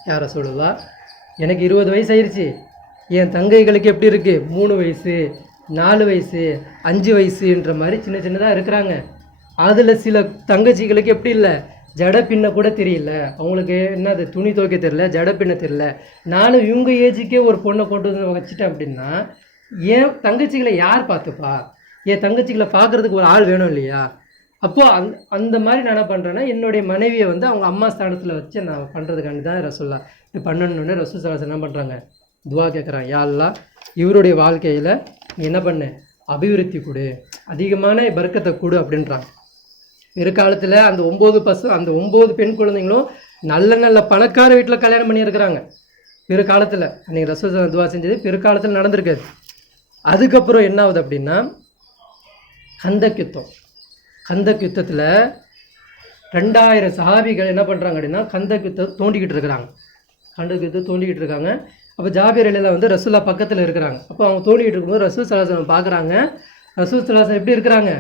யார் ரசூலுல்லாஹ், எனக்கு 20 வயசு ஆயிடுச்சு, என் தங்கைகளுக்கு எப்படி இருக்குது, 3 வயசு 4 வயசு 5 வயசுன்ற மாதிரி சின்ன சின்னதாக இருக்கிறாங்க. அதில் சில தங்கச்சிகளுக்கு எப்படி இல்லை, ஜடை பின்ன கூட தெரியல, அவங்களுக்கு என்னது துணி துவைக்க தெரியல, ஜடை பின்ன தெரியல. நானும் இவங்க ஏஜுக்கே ஒரு பொண்ணை கொண்டு வந்து வச்சுட்டேன் அப்படின்னா என் தங்கச்சிகளை யார் பார்த்துப்பா, என் தங்கச்சிகளை பார்க்குறதுக்கு ஒரு ஆள் வேணும் இல்லையா. அப்போது அந்த மாதிரி நான் என்ன பண்ணுறேன்னா, என்னுடைய மனைவியை அவங்க அம்மா ஸ்தானத்தில் வச்சு நான் பண்ணுறதுக்காண்டி தான் ரசூலுல்லாஹ் இது பண்ணணுன்னு ரசூலுல்லாஹி ஸல்லல்லாஹு அலைஹி வஸல்லம் என்ன பண்ணுறாங்க, துவா கேட்குறாங்க, யா அல்லாஹ் இவருடைய வாழ்க்கையில் நீ என்ன பண்ணு, அபிவிருத்தி கொடு, அதிகமான பரக்கத்தை கொடு அப்படின்றாங்க. பிற்காலத்தில் அந்த 9 பெண் குழந்தைங்களும் நல்ல நல்ல பணக்கார வீட்டில் கல்யாணம் பண்ணியிருக்கிறாங்க. பிற்காலத்தில் அன்றைக்கி ரசூலுல்லாஹி துவா செஞ்சது பிற்காலத்தில் நடந்திருக்காது. அதுக்கப்புறம் என்ன ஆகுது அப்படின்னா கந்தக் யுத்தம். கந்தக் யுத்தத்தில் 2000 சஹாபிகள் என்ன பண்ணுறாங்க அப்படின்னா கந்தக் யுத்தம் தோண்டிக்கிட்டு இருக்கிறாங்க. கந்தக் யுத்தம் தோண்டிக்கிட்டு இருக்காங்க. அப்போ ஜாபிர் அலிலாம் வந்து ரசூல்லா பக்கத்தில் இருக்கிறாங்க. அப்போ அவங்க தோண்டிக்கிட்டு இருக்கும்போது ரசூல் ஸல்லல்லாஹு அலைஹி வஸல்லம் பார்க்குறாங்க. ரசூல் ஸல்லல்லாஹு அலைஹி வஸல்லம் எப்படி இருக்கிறாங்க?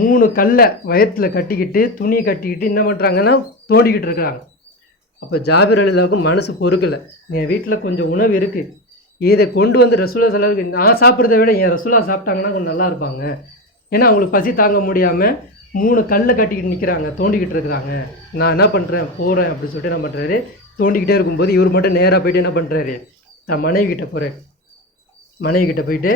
3 கல்லை வயிற்றில் கட்டிக்கிட்டு துணி கட்டிக்கிட்டு என்ன பண்ணுறாங்கன்னா தோண்டிக்கிட்டு இருக்கிறாங்க. அப்போ ஜாபிர் அலிலாவுக்கு மனசு பொறுக்கலை. என் வீட்டில் கொஞ்சம் உணவு இருக்குது, இதை கொண்டு வந்து ரசூல்லா ஸல்லல்லாஹு அலைஹி வஸல்லம் நான் சாப்பிட்றத விட என் ரசூல்லா சாப்பிட்டாங்கன்னா கொஞ்சம் நல்லா இருப்பாங்க. ஏன்னா அவங்களுக்கு பசி தாங்க முடியாமல் 3 கல்லை கட்டிக்கிட்டு நிற்கிறாங்க, தோண்டிக்கிட்டு இருக்கிறாங்க. நான் என்ன பண்ணுறேன், போகிறேன் அப்படின்னு சொல்லிட்டு என்ன பண்ணுறாரு, தோண்டிக்கிட்டே இருக்கும்போது இவர் மட்டும் நேராக போய்ட்டு என்ன பண்ணுறாரு, நான் மனைவி கிட்ட போகிறேன். மனைவி கிட்ட போயிட்டு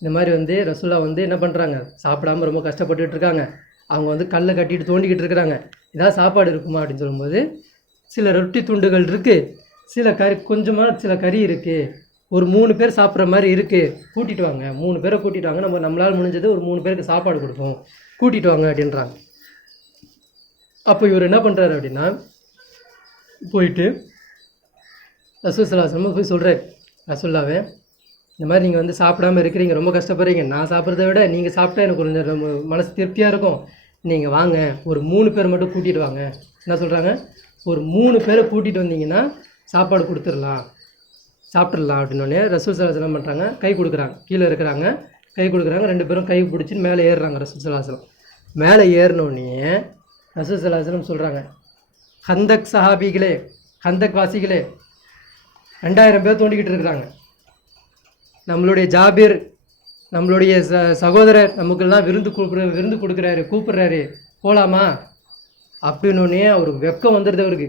இந்த மாதிரி வந்து ரசூல்லா வந்து என்ன பண்ணுறாங்க, சாப்பிடாம ரொம்ப கஷ்டப்பட்டுட்டு இருக்காங்க, அவங்க வந்து கல்லை கட்டிட்டு தோண்டிக்கிட்டு இருக்கிறாங்க, ஏதாவது சாப்பாடு இருக்குமா அப்படின்னு சொல்லும்போது சில ரொட்டி துண்டுகள் இருக்குது, சில கறி கொஞ்சமாக சில கறி இருக்குது, ஒரு 3 பேர் சாப்பிட்ற மாதிரி இருக்குது, கூட்டிகிட்டு வாங்க, 3 பேரை கூட்டிகிட்டு வாங்க, நம்மளால் முடிஞ்சது ஒரு 3 பேருக்கு சாப்பாடு கொடுப்போம், கூட்டிகிட்டு வாங்க அப்படின்றாங்க. அப்போ இவர் என்ன பண்ணுறாரு அப்படின்னா போயிட்டு ரசூல் ஸல்லல்லாஹு அலைஹி வஸல்லம் போய் சொல்கிறார், ரசூல்லாவே இந்த மாதிரி நீங்கள் வந்து சாப்பிடாமல் இருக்கிறீங்க, ரொம்ப கஷ்டப்படுறீங்க, நான் சாப்பிட்றத விட நீங்கள் சாப்பிட்டா எனக்கு கொஞ்சம் ரொம்ப மனசு திருப்தியாக இருக்கும், நீங்கள் வாங்க ஒரு 3 பேர் மட்டும் கூட்டிகிட்டு வாங்க. என்ன சொல்கிறாங்க, ஒரு 3 பேரை கூட்டிகிட்டு வந்தீங்கன்னா சாப்பாடு கொடுத்துடலாம், சாப்பிட்றலாம் அப்படின்னோடனே ரசூல் ஸல்லல்லாஹு அலைஹி வஸல்லம் பண்ணுறாங்க, கை கொடுக்குறாங்க, கீழே இருக்கிறாங்க, கை கொடுக்குறாங்க, 2 பேரும் கை பிடிச்சின்னு மேலே ஏறுறாங்க. ரசூல் ஸல்லல்லாஹு அலைஹி வஸல்லம் மேலே ஏறினோடனே ரசூல் ஸல்லல்லாஹு அலைஹி வஸல்லம் சொல்கிறாங்க, கந்தக் சஹாபிகளே, கந்தக் வாசிகளே, 2000 பேர் தோண்டிக்கிட்டு இருக்கிறாங்க, நம்மளுடைய ஜாபிர் நம்மளுடைய சகோதரர் நமக்கெல்லாம் விருந்து கொடுக்குறாரு, கூப்பிட்றாரு, போகலாமா அப்படின்னோடனே அவருக்கு வெக்கம் வந்துடுது. அவருக்கு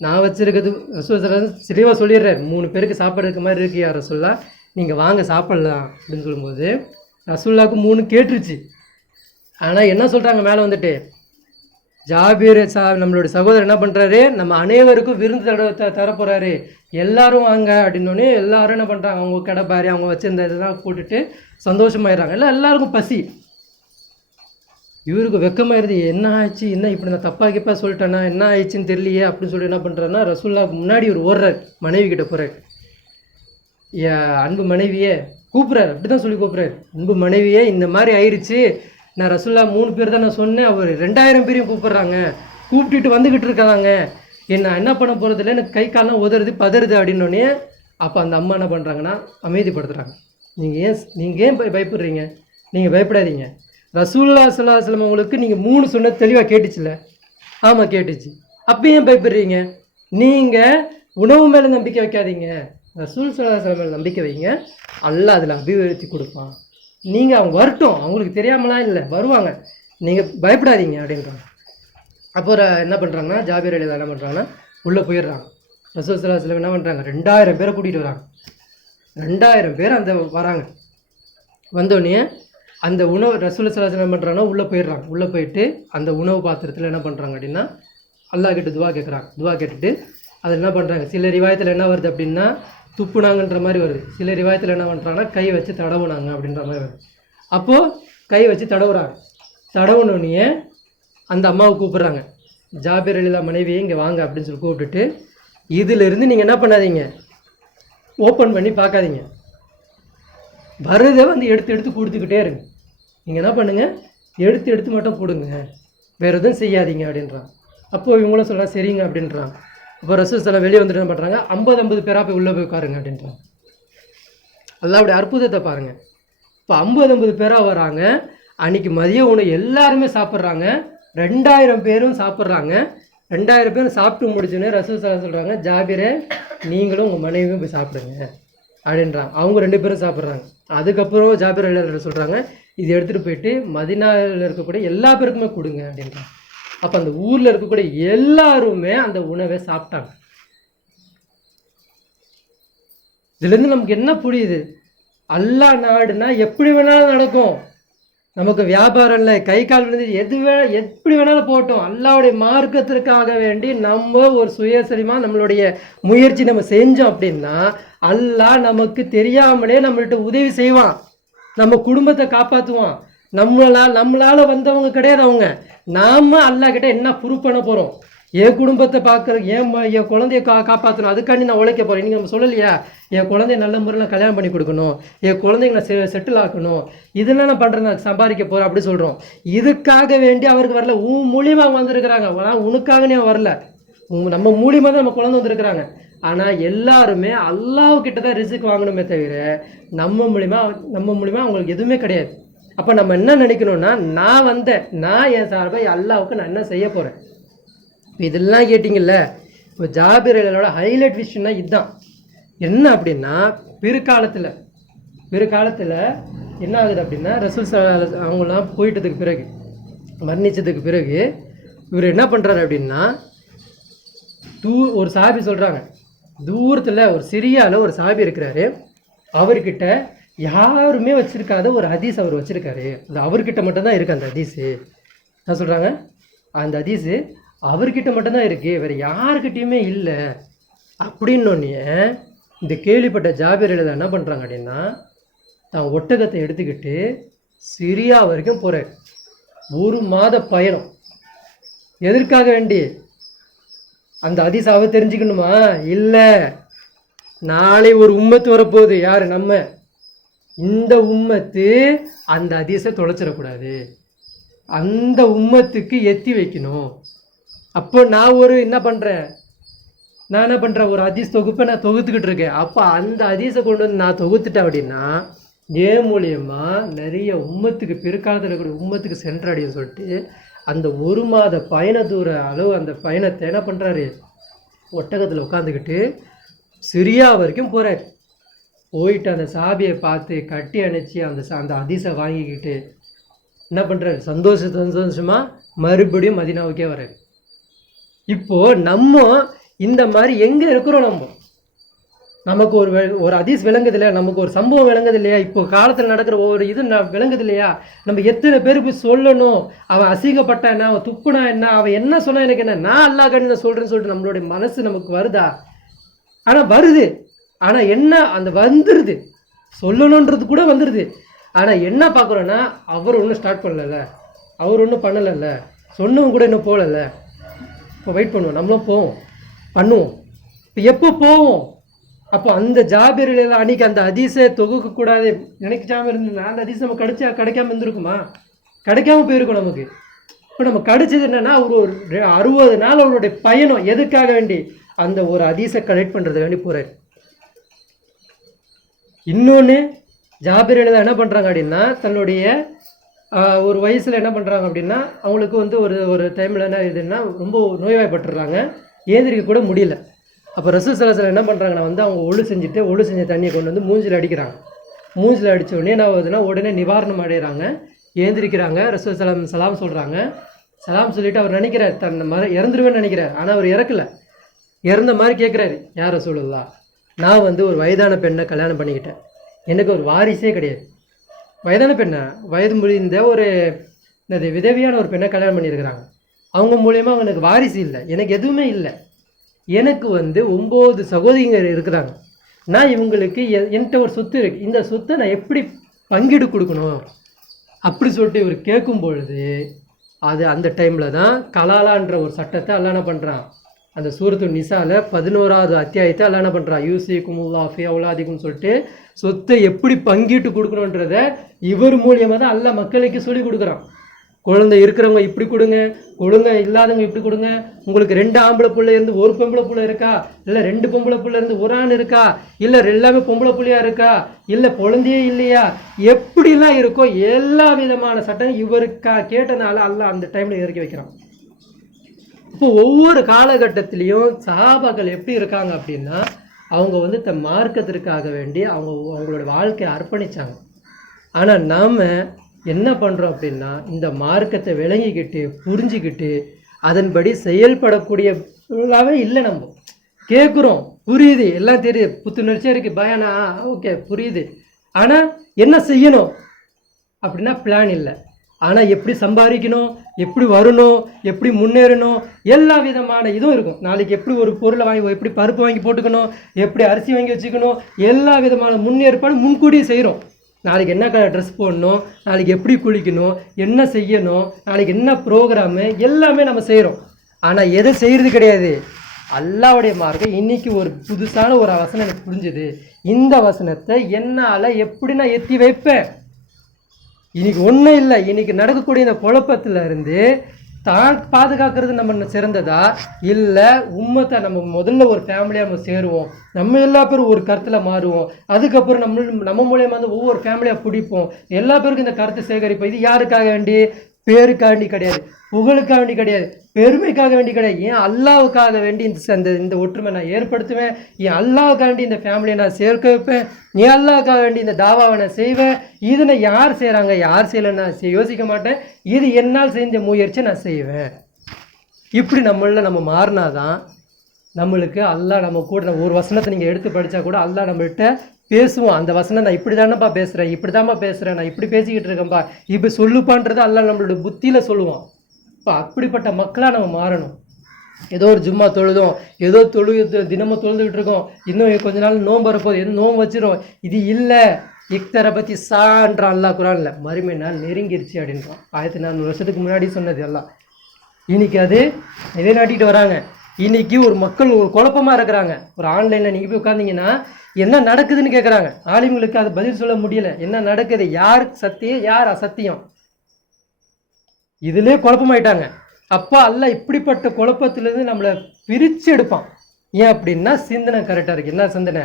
நான் வச்சுருக்கிறது ரசூல் தெளிவாக சொல்லிடுறாரு, 3 பேருக்கு சாப்பாடு இருக்க மாதிரி இருக்கு யார் ரசூல்லா, நீங்கள் வாங்க சாப்பிட்லாம் அப்படின்னு சொல்லும்போது ரசூல்லாவுக்கு 3 கேட்டுருச்சு. ஆனால் என்ன சொல்கிறாங்க மேலே வந்துட்டு, ஜாபீர் நம்மளுடைய சகோதரர் என்ன பண்ணுறாரு, நம்ம அனைவருக்கும் விருந்து தரப்போகிறாரு, எல்லாரும் வாங்க அப்படின்னோடனே எல்லாரும் என்ன பண்ணுறாங்க, அவங்க கிடப்பாரு அவங்க வச்சுருந்த இதெல்லாம் போட்டுட்டு சந்தோஷமாயிடுறாங்க. எல்லாருக்கும் பசி. இவருக்கு வெக்கமாயிருது, என்ன ஆயிடுச்சு, என்ன இப்படி நான் தப்பா கிப்பா சொல்லிட்டேன்னா என்ன ஆயிடுச்சுன்னு தெரியலையே அப்படின்னு சொல்லி என்ன பண்ணுறாருன்னா ரசூல்லாவுக்கு முன்னாடி ஒரு ஓடுறார், மனைவி கிட்ட போகிறார், அன்பு மனைவியே கூப்பிட்றாரு, அப்படி தான் சொல்லி கூப்பிட்றாரு, அன்பு மனைவியே இந்த மாதிரி ஆயிடுச்சு, நான் ரசூல்லா 3 பேர் தான் நான் சொன்னேன், அவர் 2000 பேரையும் கூப்பிட்றாங்க, கூப்பிட்டுட்டு வந்துக்கிட்டு இருக்காங்க, என்ன பண்ண போகிறதில்ல, எனக்கு கை காலெலாம் உதறுது பதறுது அப்படின்னோடனே அப்போ அந்த அம்மா என்ன பண்ணுறாங்கன்னா அமைதிப்படுத்துகிறாங்க. நீங்கள் ஏன் பயப்படுறீங்க, நீங்கள் பயப்படாதீங்க, ரசூலுல்லாஹி ஸல்லல்லாஹு அலைஹி வஸல்லம் உங்களுக்கு நீங்கள் 3 சொன்னது தெளிவாக கேட்டுச்சுல்ல, ஆமாம் கேட்டுச்சு, அப்போ ஏன் பயப்படுறீங்க, நீங்கள் உணவு மேலே நம்பிக்கை வைக்காதீங்க, ரசூல் ஸல்லல்லாஹு அலைஹி வஸல்லம் மேலே நம்பிக்கை வைங்க, அல்லாஹ் அதில் அபிவிருத்தி கொடுப்பான், நீங்கள் அவங்க வரட்டும், அவங்களுக்கு தெரியாமலாம் இல்லை வருவாங்க, நீங்கள் பயப்படாதீங்க அப்படின்றாங்க. அப்போ என்ன பண்ணுறாங்கன்னா ஜாபீர் அலிலாம் என்ன பண்ணுறாங்கன்னா உள்ளே போயிடுறாங்க. ரசூல் ஸல்லல்லாஹு அலைஹி வஸல்லம் என்ன பண்ணுறாங்க, 2000 பேரை கூட்டிகிட்டு வராங்க. 2000 பேர் அந்த வராங்க. வந்தோடனே அந்த உணவு ரசூல் ஸல்லல்லாஹு அலைஹி வஸல்லம் என்ன பண்ணுறாங்கன்னா உள்ளே போயிடுறாங்க. உள்ளே போயிட்டு அந்த உணவு பாத்திரத்தில் என்ன பண்ணுறாங்க அப்படின்னா அல்லாஹ் கிட்ட துவா கேட்குறாங்க. துவா கேட்டுட்டு அதில் என்ன பண்ணுறாங்க, சில ரிவாயத்தில் என்ன வருது அப்படின்னா துப்புனாங்கன்ற மாதிரி வருது, சில ரிவாயத்தில் என்ன பண்ணுறாங்கன்னா கை வச்சு தடவுனாங்க அப்படின்ற மாதிரி வருது. அப்போது கை வச்சு தடவுறாங்க. தடவுனோடனே அந்த அம்மாவை கூப்பிட்றாங்க, ஜாபீர் அலிலாம் மனைவியை இங்கே வாங்க அப்படின்னு சொல்லி கூப்பிட்டுட்டு, இதிலிருந்து நீங்கள் என்ன பண்ணாதீங்க, ஓப்பன் பண்ணி பார்க்காதீங்க, வரதை வந்து எடுத்து கொடுத்துக்கிட்டே இருங்க, நீங்கள் என்ன பண்ணுங்கள் எடுத்து மட்டும் கொடுங்க, வேறு எதுவும் செய்யாதீங்க அப்படின்றான். அப்போது இவங்களும் சொல்கிறாங்க சரிங்க அப்படின்றான். அப்போ ரசூல் ஸல்லல்லாஹு வெளியே வந்துட்டு என்ன பண்ணுறாங்க, 50 பேராக போய் உள்ளே போய் உட்காருங்க அப்படின்றாங்க. அல்லாஹ்வுடைய அற்புதத்தை பாருங்கள். இப்போ 50 பேராக வராங்க. அன்றைக்கி மதிய உணவு எல்லாருமே சாப்பிட்றாங்க, 2000 பேரும் சாப்பிட்றாங்க. 2000 பேரும் சாப்பிட்டு முடிச்சோன்னே ரசூல் ஸல்லல்லாஹு சொல்கிறாங்க, ஜாபீரே நீங்களும் உங்கள் மனைவியும் போய் சாப்பிடுங்க அப்படின்றாங்க. அவங்க 2 பேரும் சாப்பிட்றாங்க. அதுக்கப்புறம் ஜாபீர் அலிஹ் சொல்கிறாங்க, இது எடுத்துகிட்டு போயிட்டு மதீனாவில் இருக்கக்கூடிய எல்லா பேருக்குமே கொடுங்க அப்படின்றாங்க. அப்போ அந்த ஊரில் இருக்கக்கூடிய எல்லாருமே அந்த உணவை சாப்பிட்டாங்க. இதுலேருந்து நமக்கு என்ன புரியுது, அல்லாஹ் நாடுனா எப்படி வேணாலும் நடக்கும். நமக்கு வியாபாரம் இல்லை, கை கால் விழுந்து எப்படி வேணாலும் போட்டோம், அல்லாஹ்வுடைய மார்க்கத்திற்காக வேண்டி நம்ம ஒரு சுயசரிமாக நம்மளுடைய முயற்சி நம்ம செஞ்சோம் அப்படின்னா அல்லாஹ் நமக்கு தெரியாமலே நம்மள்கிட்ட உதவி செய்வான், நம்ம குடும்பத்தை காப்பாற்றுவான். நம்மளால் வந்தவங்க கிடையாது அவங்க, நாம் அல்லாஹ் கிட்ட என்ன ப்ரூவ் பண்ண போகிறோம், என் குடும்பத்தை பார்க்குற என் குழந்தைய காப்பாற்றணும், அதுக்காண்டி நான் உழைக்க போகிறேன். நீங்கள் நம்ம சொல்லலையா, என் குழந்தைய நல்ல முறையில் நான் கல்யாணம் பண்ணி கொடுக்கணும், என் குழந்தைங்க நான் செட்டில் ஆக்கணும், இதெல்லாம் நான் பண்ணுறேன், நான் சம்பாதிக்க போகிறேன் அப்படி சொல்கிறோம். இதுக்காக வேண்டி அவருக்கு வரல, உன் மூலியமாக வந்திருக்கிறாங்க. ஆனால் உனக்காக நீ வரல, நம்ம மூலியமாக தான் நம்ம குழந்தை வந்திருக்கிறாங்க. ஆனால் எல்லாருமே அல்லாஹ்கிட்ட தான் ரிஸ்க் வாங்கணுமே தவிர நம்ம மூலிமா அவங்களுக்கு எதுவுமே கிடையாது. அப்போ நம்ம என்ன நினைக்கணும்னா, நான் என் சார்பாக அல்லாஹ்வுக்கு நான் என்ன செய்ய போகிறேன். இதெல்லாம் கேட்டிங்கல்ல. இப்போ ஜாபிர் அலியோட ஹைலைட் விஷயம்னா இதுதான். என்ன அப்படின்னா, பிற்காலத்தில் என்ன ஆகுது அப்படின்னா, ரசூல் அவங்களாம் போயிட்டதுக்கு பிறகு, மரணித்ததுக்கு பிறகு இவர் என்ன பண்ணுறாரு அப்படின்னா, ஒரு சாபி சொல்கிறாங்க, தூரத்தில் ஒரு சிரியாவில் ஒரு சாபி இருக்கிறாரு, அவர்கிட்ட யாருமே வச்சுருக்காத ஒரு ஹதீஸ் அவர் வச்சுருக்காரு. அது அவர்கிட்ட மட்டும்தான் இருக்குது அந்த ஹதீஸு. என்ன சொல்கிறாங்க, அந்த ஹதீஸு அவர்கிட்ட மட்டும்தான் இருக்குது, வேறு யாருக்கிட்டேயுமே இல்லை அப்படின்னோடனே இந்த கேள்விப்பட்ட ஜாபிர் அலி என்ன பண்ணுறாங்க அப்படின்னா, தான் ஒட்டகத்தை எடுத்துக்கிட்டு சிரியா வரைக்கும் போகிறார். 1 மாத பயணம். எதற்காக வேண்டி? அந்த ஹதீஸாவை தெரிஞ்சுக்கணுமா? இல்லை, நாளை ஒரு உம்மத்து வரப்போகுது. யார்? நம்ம. இந்த உம்மத்து அந்த ஹதீஸை தொலைச்சிடக்கூடாது, அந்த உம்மத்துக்கு எத்தி வைக்கணும். அப்போ நான் என்ன பண்ணுறேன், ஒரு ஹதீஸ் தொகுப்பை நான் தொகுத்துக்கிட்டு இருக்கேன். அப்போ அந்த ஹதீஸை கொண்டு வந்து நான் தொகுத்துட்டேன் அப்படின்னா ஏன் மூலியமாக நிறைய உம்மத்துக்கு, பிற்காலத்தில் இருக்கக்கூடிய உம்மத்துக்கு சென்றடையும் சொல்லிட்டு அந்த 1 மாத பயண தூர அளவு அந்த பயணத்தை என்ன பண்ணுறாரு, ஒட்டகத்தில் உட்காந்துக்கிட்டு சிரியா வரைக்கும் போகிறார். போயிட்டு அந்த சாபியை பார்த்து கட்டி அணைச்சி அந்த ஹதீஸை வாங்கிக்கிட்டு என்ன பண்ணுறாரு, சந்தோஷமாக மறுபடியும் மதீனாவுக்கே வர்றாரு. இப்போது நம்ம இந்த மாதிரி எங்கே இருக்கிறோம், நமக்கு ஒரு ஹதீஸ் விளங்குது இல்லையா, நமக்கு ஒரு சம்பவம் விளங்குது இல்லையா, இப்போ காலத்தில் நடக்கிற ஒவ்வொரு இது விளங்குது இல்லையா, நம்ம எத்தனை பேருக்கு சொல்லணும், அவன் அசிங்கப்பட்டா என்ன, அவன் துப்புனா என்ன, அவன் என்ன சொன்னா எனக்கு என்ன, நான் அல்லாஹ் கண்ணு சொல்கிறேன்னு சொல்லிட்டு நம்மளுடைய மனசு நமக்கு வருதா? ஆனால் வருது. ஆனால் என்ன, அந்த வந்துடுது, சொல்லணுன்றது கூட வந்துடுது. ஆனால் என்ன பார்க்குறோன்னா, அவர் ஒன்றும் ஸ்டார்ட் பண்ணல, அவர் ஒன்றும் பண்ணலைல்ல, சொன்னவங்க கூட இன்னும் போகலல்ல. இப்போ வெயிட் பண்ணுவோம், நம்மளும் போவோம், பண்ணுவோம். இப்போ எப்போ போவோம்? அப்போ அந்த ஜாபிரில் அன்றைக்கி அந்த ஹதீஸை தொகுக்கக்கூடாது நினைக்காமல் இருந்ததுன்னா அந்த ஹதீஸ் நம்ம கிடைக்காம இருந்திருக்குமா? கிடைக்காம போயிருக்கும் நமக்கு. இப்போ நம்ம கிடைச்சது என்னென்னா, ஒரு 60 நாள் அவருடைய பயணம் எதுக்காக வேண்டி, அந்த ஒரு ஹதீஸை கலெக்ட் பண்ணுறது வேண்டி போகிறார். இன்னொன்று, ஜாபிரில் என்ன பண்ணுறாங்க அப்படின்னா, தன்னுடைய ஒரு வயசில் என்ன பண்ணுறாங்க அப்படின்னா, அவங்களுக்கு ஒரு டைமில் என்ன இதுன்னா ரொம்ப நோய்வாய்ப்பட்டுறாங்க, ஏந்திரிக்க கூட முடியல. அப்போ ரசூல் ஸல்லல்லாஹு அலைஹி வஸல்லம் என்ன பண்ணுறாங்கன்னா, அவங்க ஒழு செஞ்ச தண்ணியை கொண்டு வந்து மூஞ்சில் அடிக்கிறாங்க. மூஞ்சில் அடித்த உடனே என்ன ஆகுதுன்னா, உடனே நிவாரணம் அடைகிறாங்க, ஏந்திரிக்கிறாங்க. ரசூல் ஸல்லல்லாஹு சலாம் சொல்கிறாங்க. சலாம் சொல்லிவிட்டு அவர் நினைக்கிறார், இறந்துருவேன்னு நினைக்கிறார். ஆனால் அவர் இறந்த மாதிரி கேட்குறாரு, யார் ரசூலுல்லாஹ், நான் ஒரு வயதான பெண்ணை கல்யாணம் பண்ணிக்கிட்டேன், எனக்கு ஒரு வாரிசே கிடையாது. வயதான பெண்ணை, வயது முடிந்த ஒரு விதவியான ஒரு பெண்ணை கல்யாணம் பண்ணியிருக்கிறாங்க. அவங்க மூலயமா அவனுக்கு வாரிசு இல்லை, எனக்கு எதுவுமே இல்லை. எனக்கு 9 சகோதரிகள் இருக்கிறாங்க. நான் இவங்களுக்கு என்கிட்ட ஒரு சொத்து இருக்குது, இந்த சொத்தை நான் எப்படி பங்கீடு கொடுக்கணும் அப்படி சொல்லிட்டு இவர் கேட்கும் பொழுது, அது அந்த டைமில் தான் கலாலான்ற ஒரு சட்டத்தை அல்லாஹ் என்ன பண்ணுறான், அந்த சூரத்து நிசால 11வது அத்தியாயத்தை அல்லாஹ் என்ன பண்ணுறான், யூசிக்குமுல்லாஹ் ஃபீ அவுலாதிக்கும்னு சொல்லிட்டு சொத்தை எப்படி பங்கீட்டு கொடுக்கணுன்றத இவர் மூலியமாக தான் அல்லாஹ் மக்களுக்கு சொல்லி கொடுக்குறான். குழந்தை இருக்கிறவங்க இப்படி கொடுங்க, குழந்தை இல்லாதவங்க இப்படி கொடுங்க, உங்களுக்கு 2 ஆம்பளை பிள்ளை இருந்து 1 பொம்பளை பிள்ளை இருக்கா, இல்லை 2 பொம்பளை பிள்ளை இருந்து 1 ஆண் இருக்கா, இல்லை எல்லாமே பொம்பளை பிள்ளையா இருக்கா, இல்லை குழந்தையே இல்லையா, எப்படிலாம் இருக்கோ எல்லா விதமான சட்டம் இவருக்கா கேட்டனால அல்லாஹ் அந்த டைமில் இறக்கி வைக்கிறான். இப்போ ஒவ்வொரு காலகட்டத்திலையும் சஹாபாக்கள் எப்படி இருக்காங்க அப்படின்னா, அவங்க தன் மார்க்கத்திற்காக வேண்டி அவங்களோட வாழ்க்கையை அர்ப்பணித்தாங்க. ஆனால் நாம் என்ன பண்ணுறோம் அப்படின்னா, இந்த மார்க்கத்தை விளங்கிக்கிட்டு புரிஞ்சுக்கிட்டு அதன்படி செயல்படக்கூடியவே இல்லை. நம்ம கேட்குறோம், புரியுது, எல்லாம் தெரியுது, புத்துணர்ச்சியாக இருக்குது, பயானா ஓகே புரியுது, ஆனால் என்ன செய்யணும் அப்படின்னா பிளான் இல்லை. ஆனால் எப்படி சம்பாதிக்கணும், எப்படி வரணும், எப்படி முன்னேறணும், எல்லா விதமான இதுவும் இருக்கும். நாளைக்கு எப்படி ஒரு பொருளை வாங்கி, எப்படி பருப்பு வாங்கி போட்டுக்கணும், எப்படி அரிசி வாங்கி வச்சுக்கணும், எல்லா விதமான முன்னேற்பாடு முன்கூடியே செய்கிறோம். நாளைக்கு என்ன கலர் ட்ரெஸ் போடணும், நாளைக்கு எப்படி குளிக்கணும், என்ன செய்யணும், நாளைக்கு என்ன ப்ரோக்ராமு, எல்லாமே நம்ம செய்கிறோம். ஆனால் எதை செய்கிறது கிடையாது. அல்லாஹ்வுடைய மார்க்கம். இன்னைக்கு ஒரு புதுசான ஒரு வசனம் எனக்கு புரிஞ்சுது, இந்த வசனத்தை என்னால் எப்படி நான் எத்தி வைப்பேன்? இன்னைக்கு ஒன்றும் இல்லை, இன்னைக்கு நடக்கக்கூடிய இந்த குழப்பத்தில் இருந்து தான் பாதுகாக்கிறது நம்ம சிறந்ததா, இல்லை உம்மத்தை நம்ம முதல்ல ஒரு ஃபேமிலியாக நம்ம சேருவோம், நம்ம எல்லா பேரும் ஒரு கருத்தில் மாறுவோம், அதுக்கப்புறம் நம்ம மூலியமாக வந்து ஒவ்வொரு ஃபேமிலியாக பிடிப்போம், எல்லா பேருக்கும் இந்த கருத்தை சேகரிப்போம். இது யாருக்காக வேண்டி? பேருக்காக வேண்டி கிடையாது, புகழுக்காக வேண்டி கிடையாது, பெருமைக்காக வேண்டி கிடையாது. ஏன் அல்லாவுக்காக வேண்டி இந்த ஒற்றுமை நான் ஏற்படுத்துவேன். ஏன் அல்லாவுக்காக வேண்டி இந்த ஃபேமிலியை நான் சேர்க்க வைப்பேன். ஏன் அல்லாவுக்காக வேண்டி இந்த தாவாவை நான் செய்வேன். இதனை யார் செய்கிறாங்க யார் செய்யலைன்னு நான் யோசிக்க மாட்டேன். இது என்னால் செஞ்ச முயற்சியை நான் செய்வேன். இப்படி நம்ம மாறினாதான் நம்மளுக்கு அல்லாஹ் நம்ம கூட ஒரு வசனத்தை நீங்கள் எடுத்து படித்தா கூட அல்லாஹ் நம்மள்கிட்ட பேசுவோம். அந்த வசனம் நான் இப்படி தானேப்பா பேசுகிறேன், இப்படி தான்ப்பா பேசுகிறேன், நான் இப்படி பேசிக்கிட்டு இருக்கேன்ப்பா, இப்போ சொல்லுப்பான்றது அல்லாஹ் நம்மளோட புத்தியில் சொல்லுவான். இப்போ அப்படிப்பட்ட மக்களாக நம்ம மாறணும். ஏதோ ஒரு ஜும்மா தொழுதோம், ஏதோ தினமும் தொழுதுகிட்டு இருக்கோம், இன்னும் கொஞ்ச நாள் நோன்பு வரப்போகுது, எதுவும் நோன்பு வச்சிரும், இது இல்லை. இக்தரை பற்றி சான்றான் அல்லாஹ் குரானில். மறுமை நாள் நெருங்கிருச்சு அப்படின்றான். 1400 வருஷத்துக்கு முன்னாடி சொன்னது எல்லாம் இன்னைக்கு அது நிலைநாட்டிட்டு வராங்க. இன்னைக்கு ஒரு மக்கள் ஒரு குழப்பமாக இருக்கிறாங்க. ஒரு ஆன்லைனில் நீங்கள் போய் உட்காந்திங்கன்னா என்ன நடக்குதுன்னு கேட்குறாங்க. ஆலிம்களுக்கு அது பதில் சொல்ல முடியல. என்ன நடக்குது, யார் சத்தியம் யார் அசத்தியம், இதிலே குழப்பமாயிட்டாங்க. அப்போ அல்லாஹ் இப்படிப்பட்ட குழப்பத்திலேருந்து நம்மளை பிரித்து எடுப்பான். ஏன் அப்படின்னா சிந்தனை கரெக்டாக இருக்குது. என்ன சிந்தனை?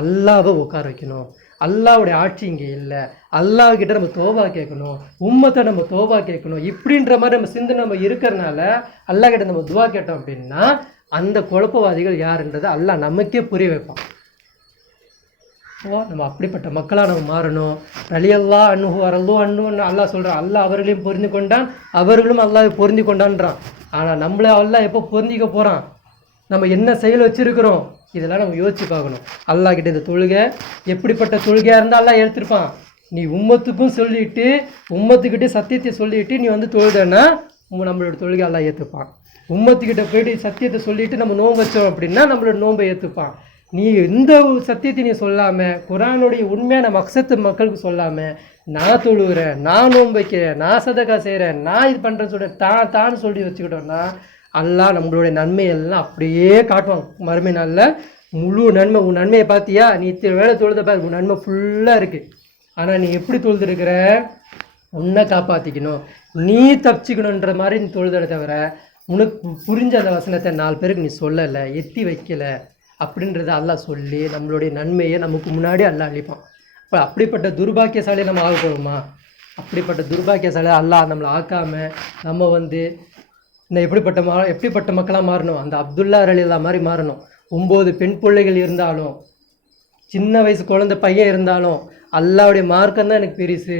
அல்லாவை உட்கார வைக்கணும், அல்லாவுடைய ஆட்சி இங்கே இல்லை, அல்லாஹ்கிட்ட நம்ம தோபா கேட்கணும், உம்மத்தை நம்ம தோபா கேட்கணும், இப்படின்ற மாதிரி நம்ம சிந்தனை நம்ம இருக்கிறனால அல்லாஹ்கிட்ட நம்ம துவா கேட்டோம் அப்படின்னா அந்த குழப்பவாதிகள் யாருன்றதை அல்லாஹ் நமக்கே புரிய வைப்பான். நம்ம அப்படிப்பட்ட மக்களாக நம்ம மாறணும். ரலியல்லாஹு அன்ஹு வரல்லு அன்ஹுன்னு அல்லாஹ் சொல்கிறான். அல்லாஹ் அவர்களையும் பொருந்தி கொண்டான், அவர்களும் அல்லாஹ் பொருந்தி கொண்டான்றான். ஆனால் நம்மளை அல்லாஹ் எப்போ பொருந்திக்க போகிறான்? நம்ம என்ன செயல் வச்சுருக்கிறோம், இதெல்லாம் நம்ம யோசிச்சு பார்க்கணும். அல்லாஹ் கிட்ட இந்த தொழுகை எப்படிப்பட்ட தொழுகையாக இருந்தால் அல்லாஹ் எடுத்துருப்பான். நீ உம்மத்துக்கும் சொல்லிட்டு உம்மத்துக்கிட்டே சத்தியத்தை சொல்லிட்டு நீ வந்து தொழுதன்னா நம்மளோட தொழுகை அல்லாஹ் ஏற்றுப்பான். உம்மத்துக்கிட்ட போயிட்டு சத்தியத்தை சொல்லிட்டு நம்ம நோன்பு வச்சோம் அப்படின்னா நம்மளோட நோன்பை ஏற்றுப்பான். நீ எந்த சத்தியத்தை நீ சொல்லாமல், குரானுடைய உண்மையான மக்சத்து மக்களுக்கு சொல்லாமல், நான் தொழுகிறேன், நான் நோன்பு வைக்கிறேன், நான் சதகா செய்கிறேன், நான் இது பண்ணுறேன்னு சொல்கிறேன் தான் சொல்லி வச்சுக்கிட்டோன்னா அல்லாஹ் நம்மளுடைய நன்மையெல்லாம் அப்படியே காட்டுவாங்க. மறுமை நாளில் முழு நன்மை. உன் நன்மையை பார்த்தியா, நீ வேலை தொழுத பாரு, உன் நன்மை ஃபுல்லாக இருக்குது. ஆனால் நீ எப்படி தொழுதுருக்கிற, உன்னை காப்பாற்றிக்கணும், நீ தப்பிச்சிக்கணுன்ற மாதிரி நீ தொழுத தவிர உனக்கு புரிஞ்ச அந்த வசனத்தை 4 பேருக்கு நீ சொல்லலை, எத்தி வைக்கலை அப்படின்றத அல்லாஹ் சொல்லி நம்மளுடைய நன்மையை நமக்கு முன்னாடி அல்லாஹ் அளிப்பான். இப்போ அப்படிப்பட்ட துர்பாக்கியசாலியை நம்ம ஆக போகிறோமா? அப்படிப்பட்ட துர்பாக்கியசாலியை அல்லாஹ் நம்மளை ஆக்காமல் நம்ம வந்து இந்த எப்படிப்பட்ட மக்களாக மாறணும்? அந்த அப்துல்லா ரலியல்லாஹு மாதிரி மாறணும். 9 பெண் பிள்ளைகள் இருந்தாலும், சின்ன வயசு குழந்தை பையன் இருந்தாலும், அல்லாவுடைய மார்க்கம் தான் எனக்கு பெருசு,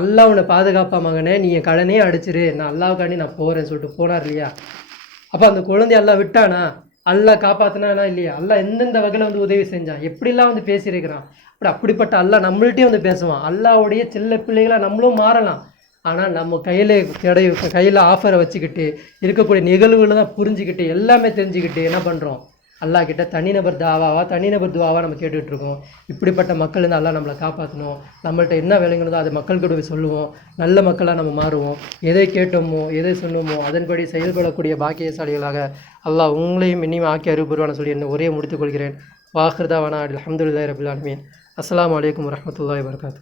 அல்லாஹ் உன்னை பாதுகாப்பா மகனே, நீ என் கடனே அடிச்சிரு, நான் அல்லாவுக்காண்டி நான் போகிறேன்னு சொல்லிட்டு போனார் இல்லையா? அப்போ அந்த குழந்தைய அல்லாஹ் விட்டானா? அல்லாஹ் காப்பாற்றினானா இல்லையா? அல்லாஹ் எந்தெந்த வகையில் வந்து உதவி செஞ்சான், எப்படிலாம் வந்து பேசியிருக்கிறான். அப்படிப்பட்ட அல்லாஹ் நம்மள்கிட்டே வந்து பேசுவான். அல்லாவுடைய செல்ல பிள்ளைகளாக நம்மளும் மாறலாம். ஆனால் நம்ம கையில் ஆஃபரை வச்சுக்கிட்டு இருக்கக்கூடிய நிகழ்வுகளை தான் புரிஞ்சுக்கிட்டு எல்லாமே தெரிஞ்சுக்கிட்டு என்ன பண்ணுறோம்? அல்லாஹ் கிட்ட தனிநபர் துவாவா நம்ம கேட்டுட்ருக்கோம். இப்படிப்பட்ட மக்கள் இருந்து அல்லாஹ் நம்மளை காப்பாற்றணும். நம்மள்ட்ட என்ன விளங்கணுதோ அதை மக்கள்கிட்ட போய் சொல்லுவோம். நல்ல மக்களாக நம்ம மாறுவோம். எதை கேட்டோமோ எதை சொன்னோமோ அதன்படி செயல்படக்கூடிய பாக்கியசாலிகளாக அல்லாஹ் உங்களையும் இன்னும் ஆக்கி அருள்புரிவான சொல்லி என்ன ஒரே முடித்துக்கொள்கிறேன். வாஹிர் தாவானா அல்ஹம்துலில்லாஹி ரப்பில் ஆலமீன். அஸ்ஸலாமு அலைக்கும் வரஹ்மத்துல்லாஹி வபரகாத்துஹு.